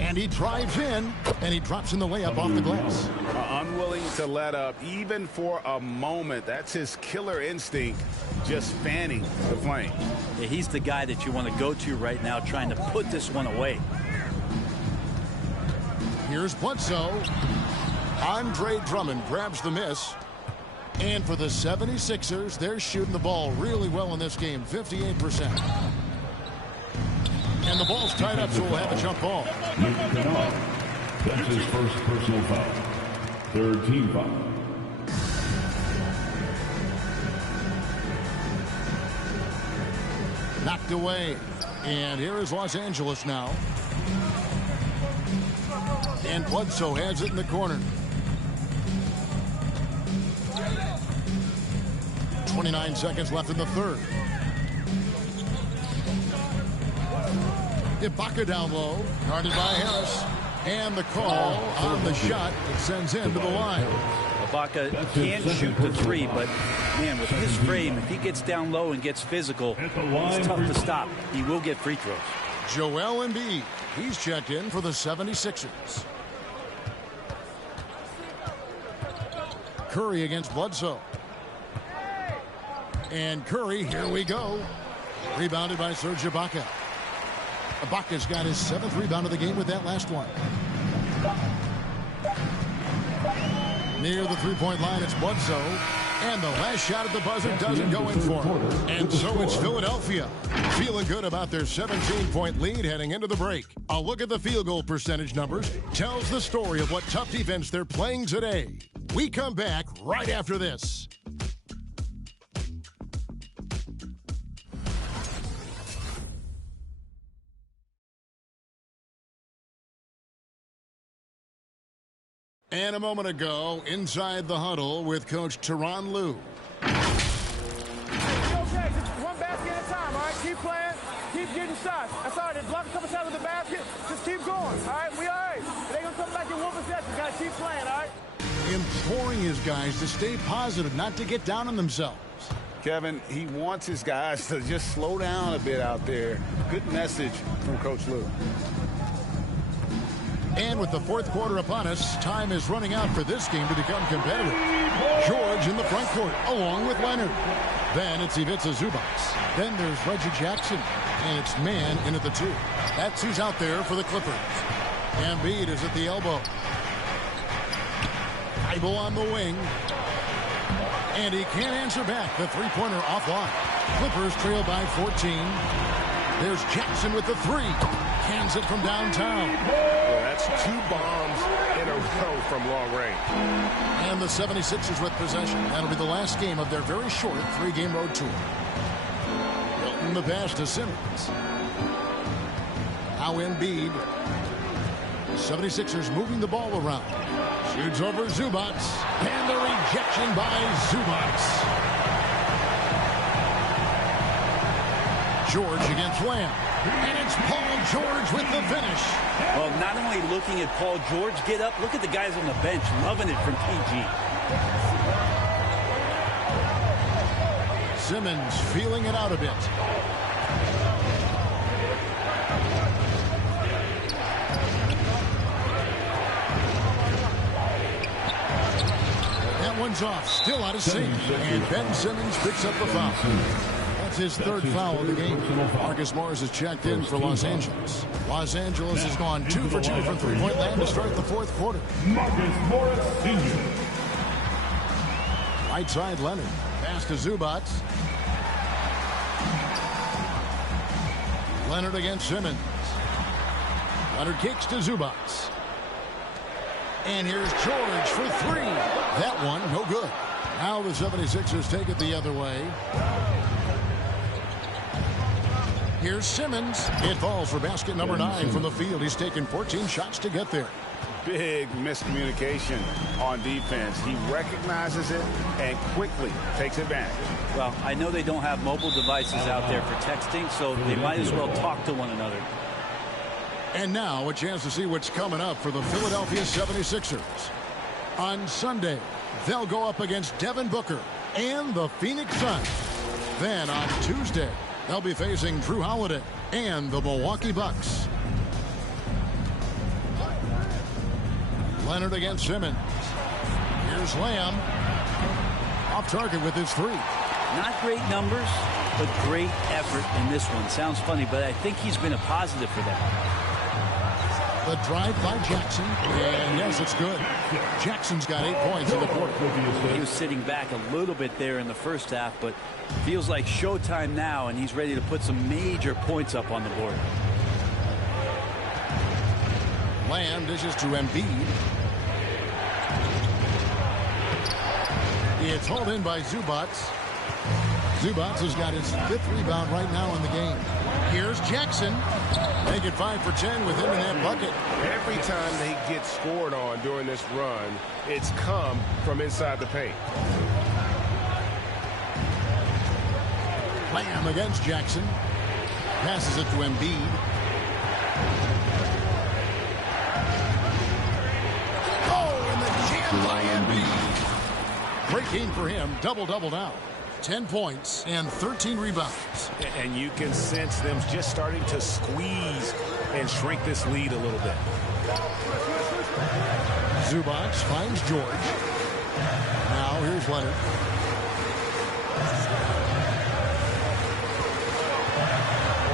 And he drives in, and he drops in the layup off the glass. Unwilling to let up, even for a moment. That's his killer instinct, just fanning the flame. Yeah, he's the guy that you want to go to right now, trying to put this one away. Here's Bledsoe. Andre Drummond grabs the miss. And for the 76ers, they're shooting the ball really well in this game, 58%. And the ball's tied up, so we'll have a jump ball. That's his first personal foul. 3rd team foul. Knocked away. And here is Los Angeles now. And Bledsoe has it in the corner. 29 seconds left in the third. Ibaka down low, guarded by Harris. And the call on the shot that sends him to the line. Ibaka can shoot the 3, but man, with his frame, if he gets down low and gets physical, it's tough to stop. He will get free throws. Joel Embiid, he's checked in for the 76ers. Curry against Bledsoe. And Curry, here we go. Rebounded by Serge Ibaka. Ibaka's got his 7th rebound of the game with that last one. Near the three-point line, it's Bledsoe. And the last shot at the buzzer doesn't go in for him. And so it's Philadelphia, feeling good about their 17-point lead heading into the break. A look at the field goal percentage numbers tells the story of what tough defense they're playing today. We come back right after this. And a moment ago, inside the huddle with Coach Tyronn Lue. Okay, just one basket at a time, all right? Keep playing, keep getting shots. That's all right, just block a couple shots with the basket, just keep going, all right? We all right. They're going to come back in 1 possession. Got to keep playing, all right? Imploring his guys to stay positive, not to get down on themselves. Kevin, he wants his guys to just slow down a bit out there. Good message from Coach Lue. And with the fourth quarter upon us, time is running out for this game to become competitive. George in the front court, along with Leonard. Then it's Ivica Zubac. Then there's Reggie Jackson. And it's man in at the 2. That's who's out there for the Clippers. Embiid is at the elbow. Ibo on the wing. And he can't answer back. The three-pointer offline. Clippers trail by 14. There's Jackson with the 3. Cans it from downtown. Well, that's 2 bombs in a row from long range. And the 76ers with possession. That'll be the last game of their very short 3-game road tour. Milton the pass to Simmons. Now Embiid. 76ers moving the ball around. Shoots over Zubac. And the rejection by Zubac. George against Lamb. And it's Paul George with the finish. Well, not only looking at Paul George get up, look at the guys on the bench loving it from PG. Simmons feeling it out a bit. That one's off, still out of sync. And Ben Simmons picks up the foul. That's his 3rd foul of the game. Marcus Morris has checked in for Los Angeles. Los Angeles has gone 2 for 2 from three-point land to start the 4th quarter. Marcus Morris Sr. Right side Leonard. Pass to Zubac. Leonard against Simmons. Leonard kicks to Zubac. And here's George for 3. That one, no good. Now the 76ers take it the other way. Here's Simmons. It falls for basket number 9 from the field. He's taken 14 shots to get there. Big miscommunication on defense. He recognizes it and quickly takes advantage. Well, I know they don't have mobile devices out there for texting, so they might as well talk to one another. And now a chance to see what's coming up for the Philadelphia 76ers. On Sunday, they'll go up against Devin Booker and the Phoenix Suns. Then on Tuesday, they'll be facing Drew Holiday and the Milwaukee Bucks. Leonard against Simmons. Here's Lamb. Off target with his 3. Not great numbers, but great effort in this one. Sounds funny, but I think he's been a positive for them. The drive by Jackson. And yes, it's good. Jackson's got 8 points in the quarter. He was sitting back a little bit there in the first half, but feels like showtime now, and he's ready to put some major points up on the board. Lamb dishes to Embiid. It's hauled in by Zubac. Zubac has got his 5th rebound right now in the game. Here's Jackson. Make it 5 for 10 with him in that bucket. Every time they get scored on during this run, it's come from inside the paint. Lamb against Jackson. Passes it to Embiid. Oh, and the jam by Embiid. Great game for him. Double-double now. 10 points and 13 rebounds. And you can sense them just starting to squeeze and shrink this lead a little bit. Zubac finds George. Now here's Leonard.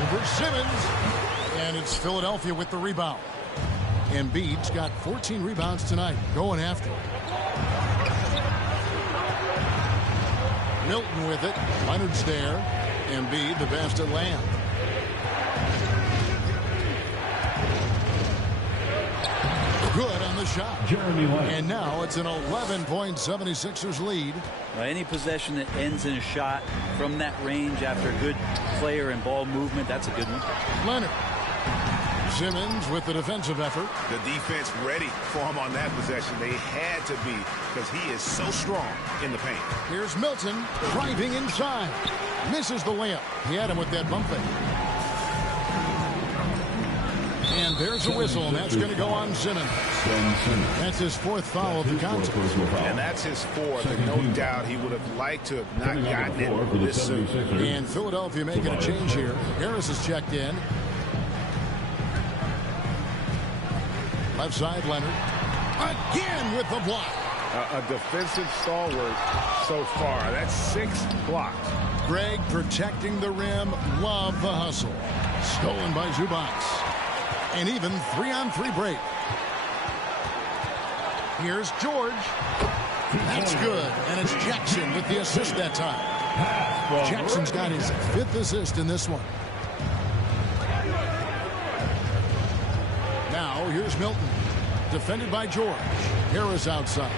Over Simmons. And it's Philadelphia with the rebound. Embiid's got 14 rebounds tonight. Going after it. Milton with it. Leonard's there. Embiid, the pass to Lamb. Good on the shot. And now it's an 11-point 76ers lead. Any possession that ends in a shot from that range after a good player and ball movement, that's a good one. Leonard. Simmons with the defensive effort. The defense ready for him on that possession. They had to be, because he is so strong in the paint. Here's Milton driving inside. Misses the layup. He had him with that bump fake. And there's a whistle, and that's going to go on Simmons. That's his 4th foul of the contest. And that's his 4th, and no doubt he would have liked to have not gotten it this soon. And Philadelphia making a change here. Harris is checked in. Left side, Leonard. Again with the block. A defensive stalwart so far. That's 6 blocks. Greg protecting the rim. Love the hustle. Stolen by Zubac. An even 3-on-3 break. Here's George. That's good. And it's Jackson with the assist that time. Jackson's got his 5th assist in this one. Now here's Milton. Defended by George. Harris outside.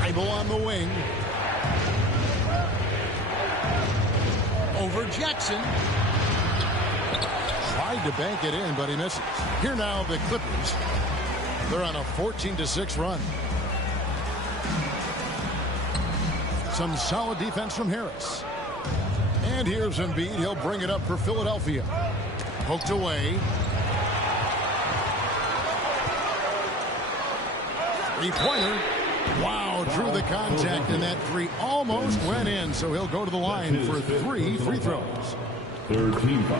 Bible on the wing. Over Jackson. Tried to bank it in, but he misses. Here now the Clippers. They're on a 14-6 run. Some solid defense from Harris. And here's Embiid. He'll bring it up for Philadelphia. Poked away. Three-pointer. Wow, drew the contact, and that 3 almost went in, so he'll go to the line for 3 free throws. Third team foul.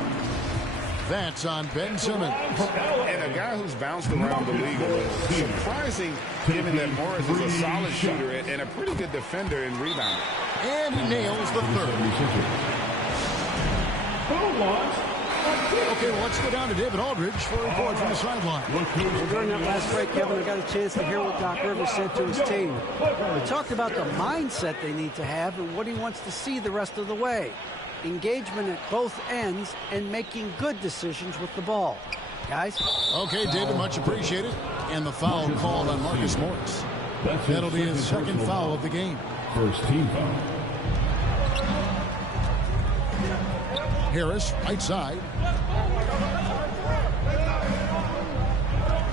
That's on Ben Simmons. And a guy who's bounced around the league. Surprising, given that Morris is a solid shooter and a pretty good defender in rebounding. And he nails the 3rd. Okay, well, let's go down to David Aldridge for a report from the sideline. Well, during that last break, Kevin, I got a chance to hear what Doc Rivers said to his team. He talked about the mindset they need to have and what he wants to see the rest of the way. Engagement at both ends and making good decisions with the ball. Guys? Okay, David, much appreciated. And the foul called on Marcus Morris. That'll be his 2nd foul of the game. First team foul. Harris, right side.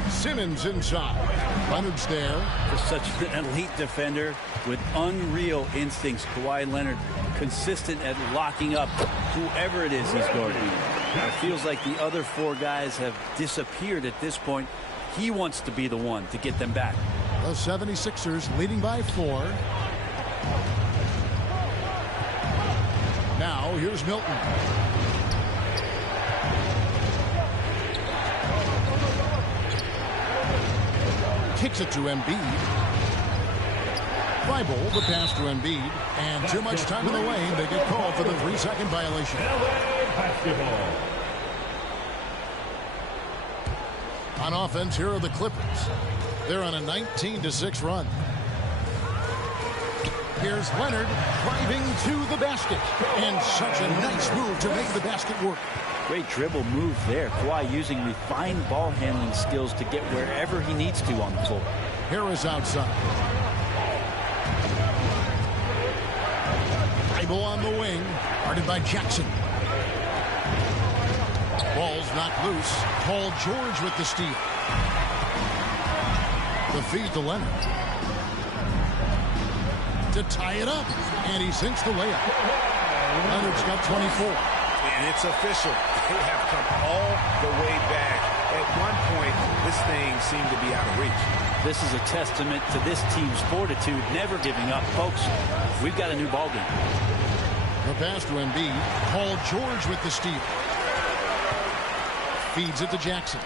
Simmons inside. Leonard's there. For such an elite defender with unreal instincts, Kawhi Leonard consistent at locking up whoever it is he's guarding. It feels like the other 4 guys have disappeared at this point. He wants to be the one to get them back. The 76ers leading by 4. Now here's Milton. Kicks it to Embiid. Bible, the pass to Embiid. And too much time in the lane. They get called for the 3-second violation. On offense, here are the Clippers. They're on a 19-6 run. Here's Leonard driving to the basket. And such a nice move to make the basket work. Great dribble move there. Kawhi using refined ball handling skills to get wherever he needs to on the floor. Harris outside. Bible on the wing. Guarded by Jackson. Ball's knocked loose. Paul George with the steal. The feed to Leonard. To tie it up. And he sinks the layup. Leonard's got 24. And it's official. They have come all the way back. At one point, this thing seemed to be out of reach. This is a testament to this team's fortitude, never giving up. Folks, we've got a new ballgame. The pass to Embiid. Paul George with the steal. Feeds it to Jackson.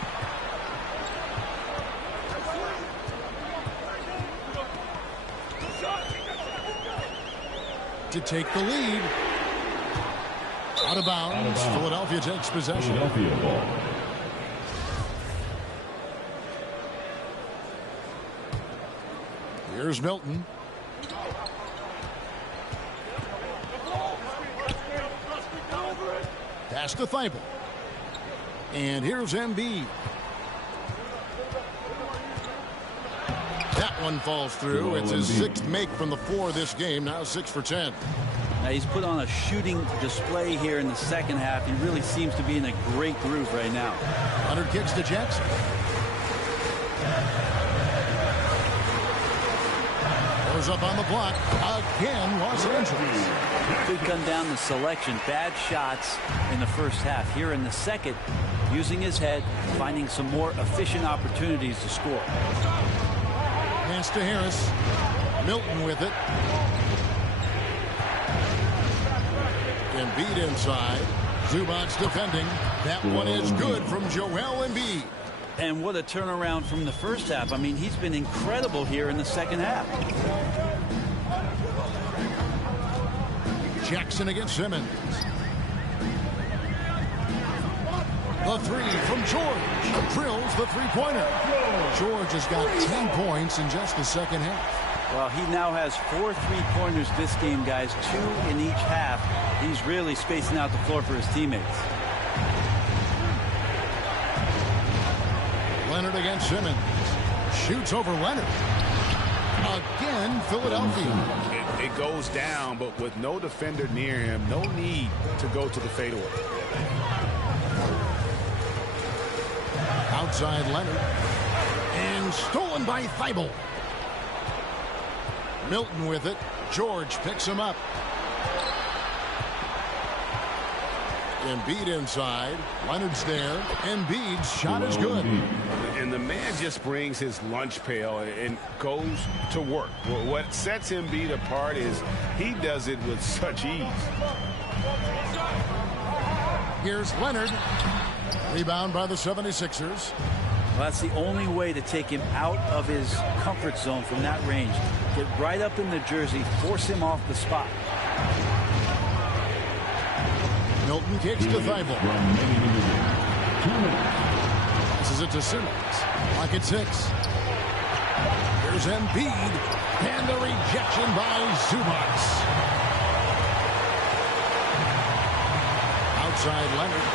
To take the lead. Out of bounds. Philadelphia takes possession. Philadelphia ball. Here's Milton. Pass to Thibault. And here's Embiid. That one falls through. It's his 6th make from the floor this game. Now 6 for 10. Now he's put on a shooting display here in the second half. He really seems to be in a great groove right now. Leonard kicks to Jackson. Goes up on the block. Again, Los Angeles. Could come down to selection. Bad shots in the first half. Here in the second, using his head, finding some more efficient opportunities to score. Pass to Harris. Milton with it. Embiid inside. Zubac defending. That one is good from Joel Embiid. And what a turnaround from the first half. I mean, he's been incredible here in the second half. Jackson against Simmons. The three from George. Drills the three-pointer. George has got 10 points in just the second half. Well, he now has 4 3-pointers this game, guys. 2 in each half. He's really spacing out the floor for his teammates. Leonard against Simmons. Shoots over Leonard. Again, Philadelphia. It goes down, but with no defender near him, no need to go to the fadeaway. Outside Leonard. And stolen by Thibault. Milton with it. George picks him up. Embiid inside. Leonard's there. Embiid's shot is good. And the man just brings his lunch pail and goes to work. Well, what sets Embiid apart is he does it with such ease. Here's Leonard. Rebound by the 76ers. Well, that's the only way to take him out of his comfort zone from that range. Get right up in the jersey, force him off the spot. Milton kicks to Thibault. Passes it to Simmons. Clock at 6. Here's Embiid. And the rejection by Zubac. Outside Leonard.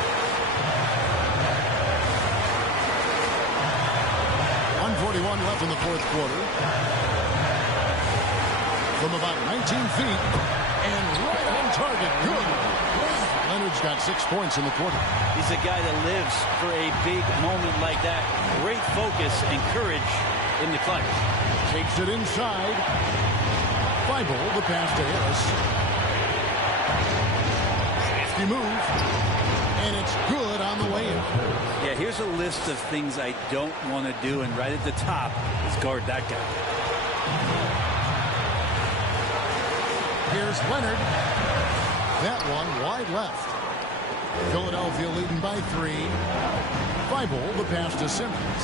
141 left in the fourth quarter. From about 19 feet. And right on target. Good. Leonard's got 6 points in the quarter. He's a guy that lives for a big moment like that. Great focus and courage in the clutch. Takes it inside. Thibault, the pass to Harris. Safety move. And it's good on the way in. Yeah, here's a list of things I don't want to do, and right at the top is guard that guy. Here's Leonard. That one wide left. Philadelphia leading by 3. Thibault, the pass to Simmons.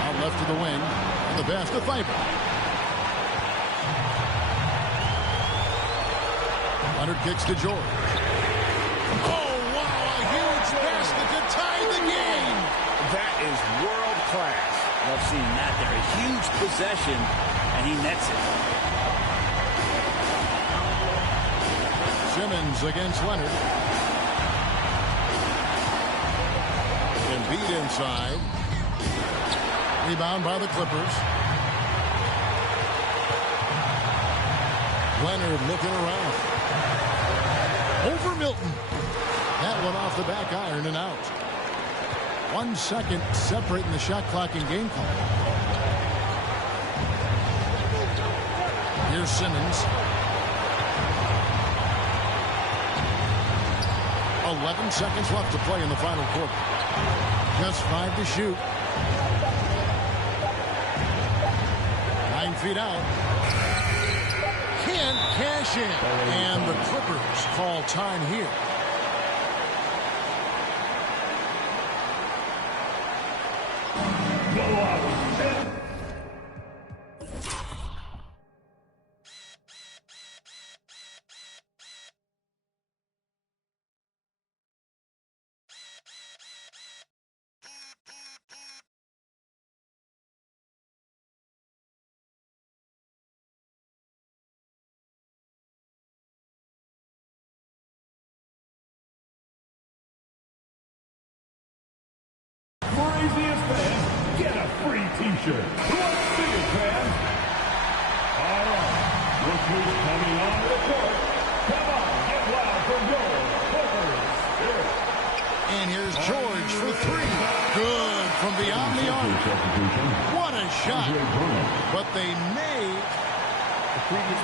Out left to the wing. And the pass to Thibault. Leonard kicks to George. Oh, wow, a huge basket to tie the game. That is world class. Love seeing that there. A huge possession, and he nets it. Simmons against Leonard. Embiid inside. Rebound by the Clippers. Leonard looking around. Over Milton. That one off the back iron and out. 1 second separating the shot clock and game clock. Here's Simmons. 11 seconds left to play in the final quarter. Just 5 to shoot. 9 feet out. Can't cash in. And the Clippers call time here. Craziest fans, get a free t-shirt. Let's see it, fans. All right, look who's coming onto the court. Come on, get loud for your Clippers. And here's George for 3. Good from beyond the arc. What a shot. But they may. The previous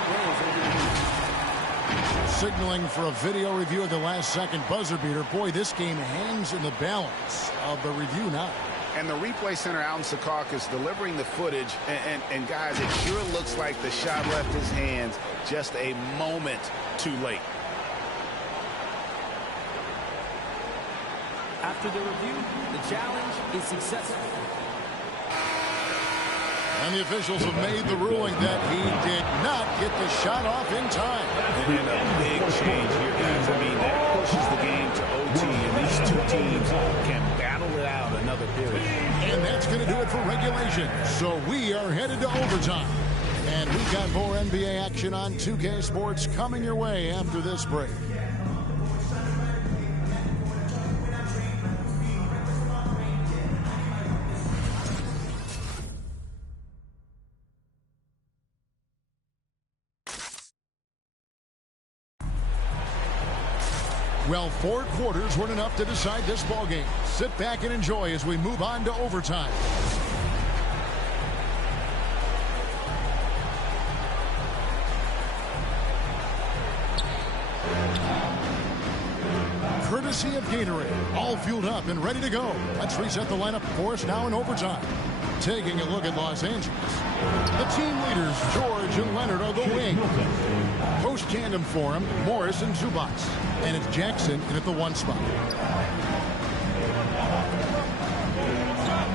signaling for a video review of the last second buzzer beater. Boy, this game hangs in the balance of the review now. And the replay center out in Secaucus delivering the footage. And guys, it sure looks like the shot left his hands just a moment too late. After the review, the challenge is successful. And the officials have made the ruling that he did not get the shot off in time. And a big change here, guys. I mean, that pushes the game to OT, and these two teams can battle it out another period. And that's going to do it for regulation. So we are headed to overtime. And we've got more NBA action on 2K Sports coming your way after this break. Well, 4 quarters weren't enough to decide this ballgame. Sit back and enjoy as we move on to overtime. Courtesy of Gatorade, all fueled up and ready to go. Let's reset the lineup for us now in overtime. Taking a look at Los Angeles. The team leaders, George and Leonard, are the wing. Post tandem for him, Morris and Zubac. And it's Jackson in at the 1 spot.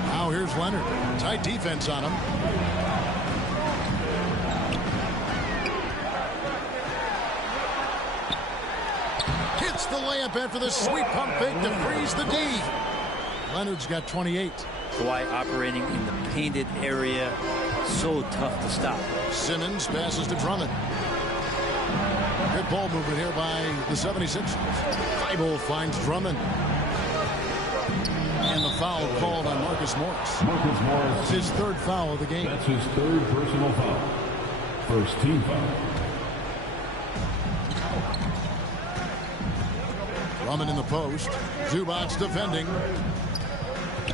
Now here's Leonard. Tight defense on him. Hits the layup after the sweet pump fake to freeze the D. Leonard's got 28. Kawhi operating in the painted area. So tough to stop. Simmons passes to Drummond. Good ball movement here by the 76ers. Thibault finds Drummond. And the foul called on Marcus Morris. Marcus Morris. That's his 3rd foul of the game. That's his 3rd personal foul. First team foul. Drummond in the post. Zubac defending.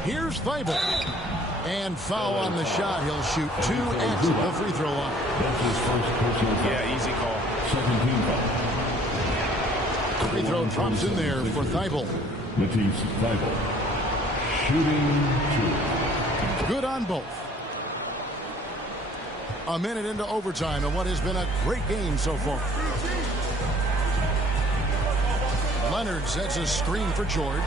Here's Thibault. And foul on the shot. He'll shoot 2 at the free throw line. That's his first personal foul. Yeah, easy call. Second team foul. Free throw drops in there for Thibault. Matisse Thibault. Shooting 2. Good on both. A minute into overtime and what has been a great game so far. Leonard sets a screen for George.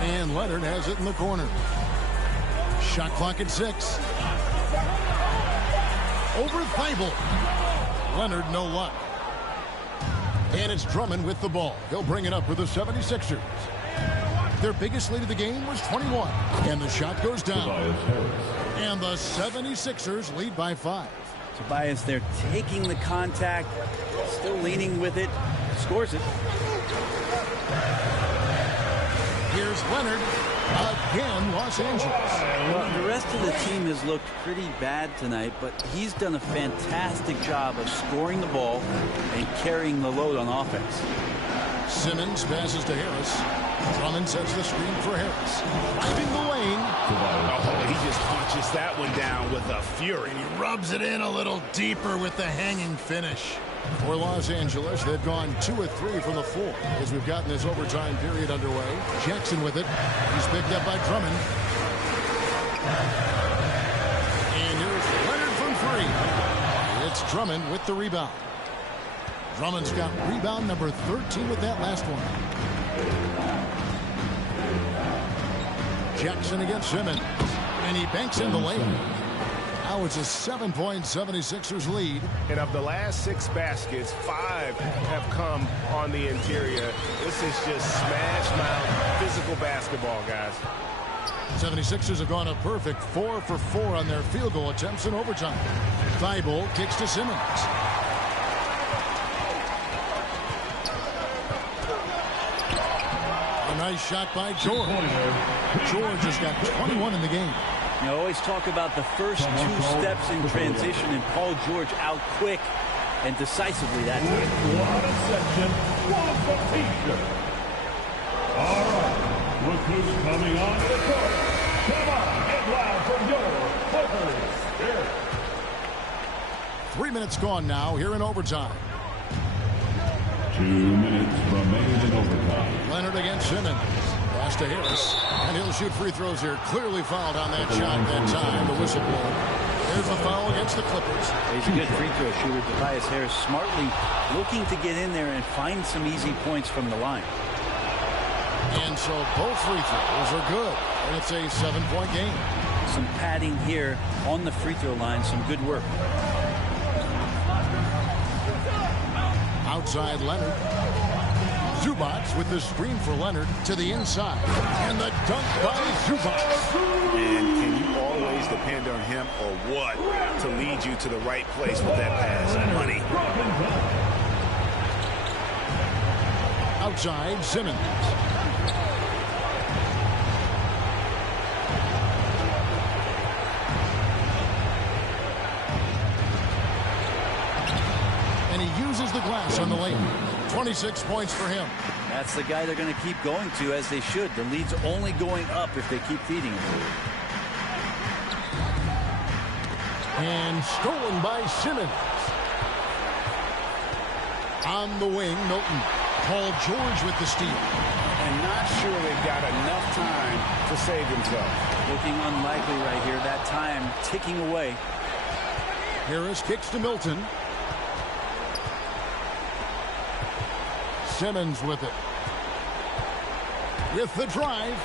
And Leonard has it in the corner. Shot clock at 6. Over Thibault. Leonard, no luck. And it's Drummond with the ball. He'll bring it up for the 76ers. Their biggest lead of the game was 21. And the shot goes down. And the 76ers lead by 5. Tobias, they're taking the contact, still leaning with it, scores it. Here's Leonard. Again, Los Angeles. Well, the rest of the team has looked pretty bad tonight, but he's done a fantastic job of scoring the ball and carrying the load on offense. Simmons passes to Harris. Drummond sets the screen for Harris. Finding the lane. Oh, he just punches that one down with a fury. He rubs it in a little deeper with the hanging finish. For Los Angeles, they've gone 2 of 3 from the floor as we've gotten this overtime period underway. Jackson with it. He's picked up by Drummond. And here's Leonard from 3. It's Drummond with the rebound. Drummond's got rebound number 13 with that last one. Jackson against Simmons. And he banks in the lane. Now it's a 7-point 76ers lead. And of the last 6 baskets, 5 have come on the interior. This is just smash mouth physical basketball, guys. 76ers have gone a perfect 4 for 4 on their field goal attempts in overtime. Thibault kicks to Simmons. A nice shot by George. George has got 21 in the game. You always talk about the first 2 steps in transition, and Paul George out quick and decisively that time. All right, look who's coming on to the court. Come on, get loud from your Clippers. Here. 3 minutes gone now here in overtime. 2 minutes remaining in overtime. Leonard against Simmons. Pass to Harris. And he'll shoot free throws here. Clearly fouled on that shot that time. The whistle blown. There's the foul against the Clippers. He's a good free throw shooter. Tobias Harris smartly looking to get in there and find some easy points from the line. And so both free throws are good. And it's a 7-point game. Some padding here on the free throw line. Some good work. Outside Leonard. Zubac with the screen for Leonard to the inside. And the dunk by Zubac. And can you always depend on him or what to lead you to the right place with that pass? Money. Outside Simmons. And he uses the glass on the lane. 26 points for him. That's the guy they're going to keep going to, as they should. The lead's only going up if they keep feeding him. And stolen by Simmons. On the wing, Milton. Paul George with the steal. And not sure they've got enough time to save themselves. Looking unlikely right here. That time ticking away. Harris kicks to Milton. Simmons with it. With the drive.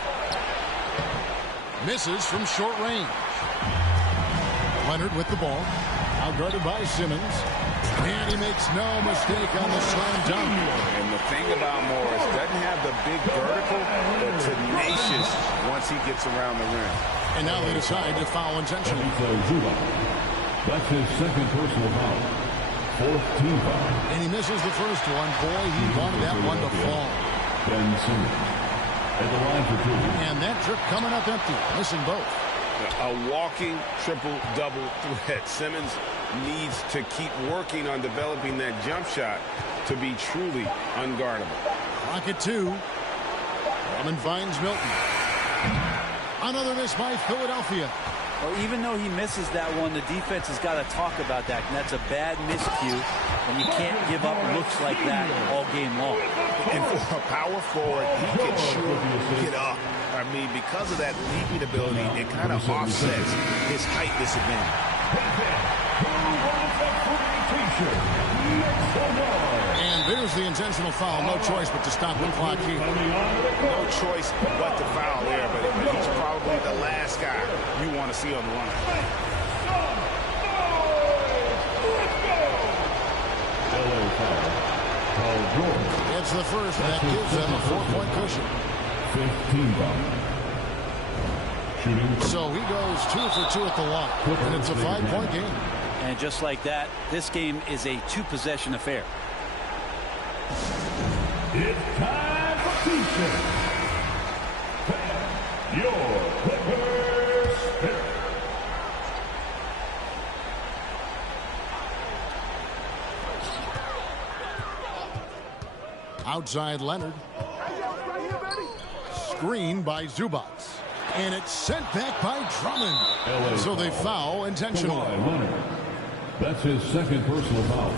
Misses from short range. Leonard with the ball. Outguarded by Simmons. And he makes no mistake on the slam dunk. And the thing about Morris, doesn't have the big vertical, but tenacious once he gets around the rim. And now they decide to foul intentionally. That's his second personal foul. Fourth team foul. And he misses the first one. Boy, he wanted that one to fall. Ben Simmons at the line for two. And that trip coming up empty, missing both. A walking triple-double threat. Simmons needs to keep working on developing that jump shot to be truly unguardable. Clock at 2. Drummond finds Milton. Another miss by Philadelphia. Well, even though he misses that one, the defense has got to talk about that. And that's a bad miscue. And you can't give up looks like that all game long. And for a power forward, he can sure get up. I mean, because of that leaping ability, it kind of offsets his height disadvantage. And there's the intentional foul. No choice but to stop the clock here. No choice but to foul there, but he's probably the last guy you want to see on the line. It's the first, and that gives them a 4-point cushion. 15 foul. Shooting. So he goes 2 for 2 at the line, and it's a 5-point game. And just like that, this game is a 2-possession affair. It's time for T-shirt. Your Clippers spirit. Outside Leonard. Screen by Zubac. And it's sent back by Drummond. So they foul intentionally. That's his second personal foul.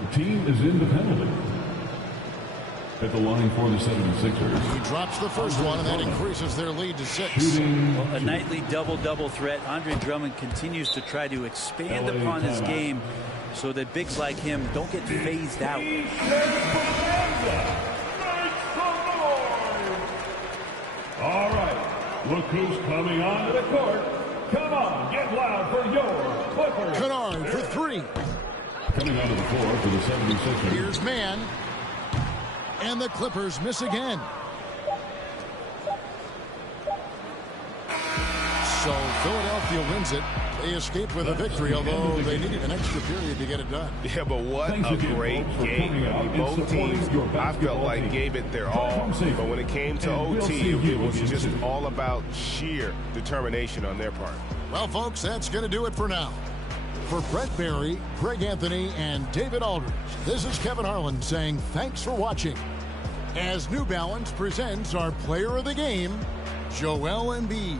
The team is in the penalty. At the line for the 76ers. He drops the first one, and that increases their lead to 6. Well, a nightly double-double threat. Andre Drummond continues to try to expand upon his game so that bigs like him don't get phased out. All right, look who's coming onto the court. Come on, get loud for your Clippers. Kennard for 3. Coming onto the floor for the 76ers. Here's Mann. And the Clippers miss again. So Philadelphia wins it. They escape with a victory, although they needed an extra period to get it done. Yeah, but what a great game. I mean, both teams, I felt like, gave it their all. But when it came to OT, it was just all about sheer determination on their part. Well, folks, that's going to do it for now. For Brett Barry, Greg Anthony, and David Aldridge, this is Kevin Harlan saying thanks for watching. As New Balance presents our player of the game, Joel Embiid.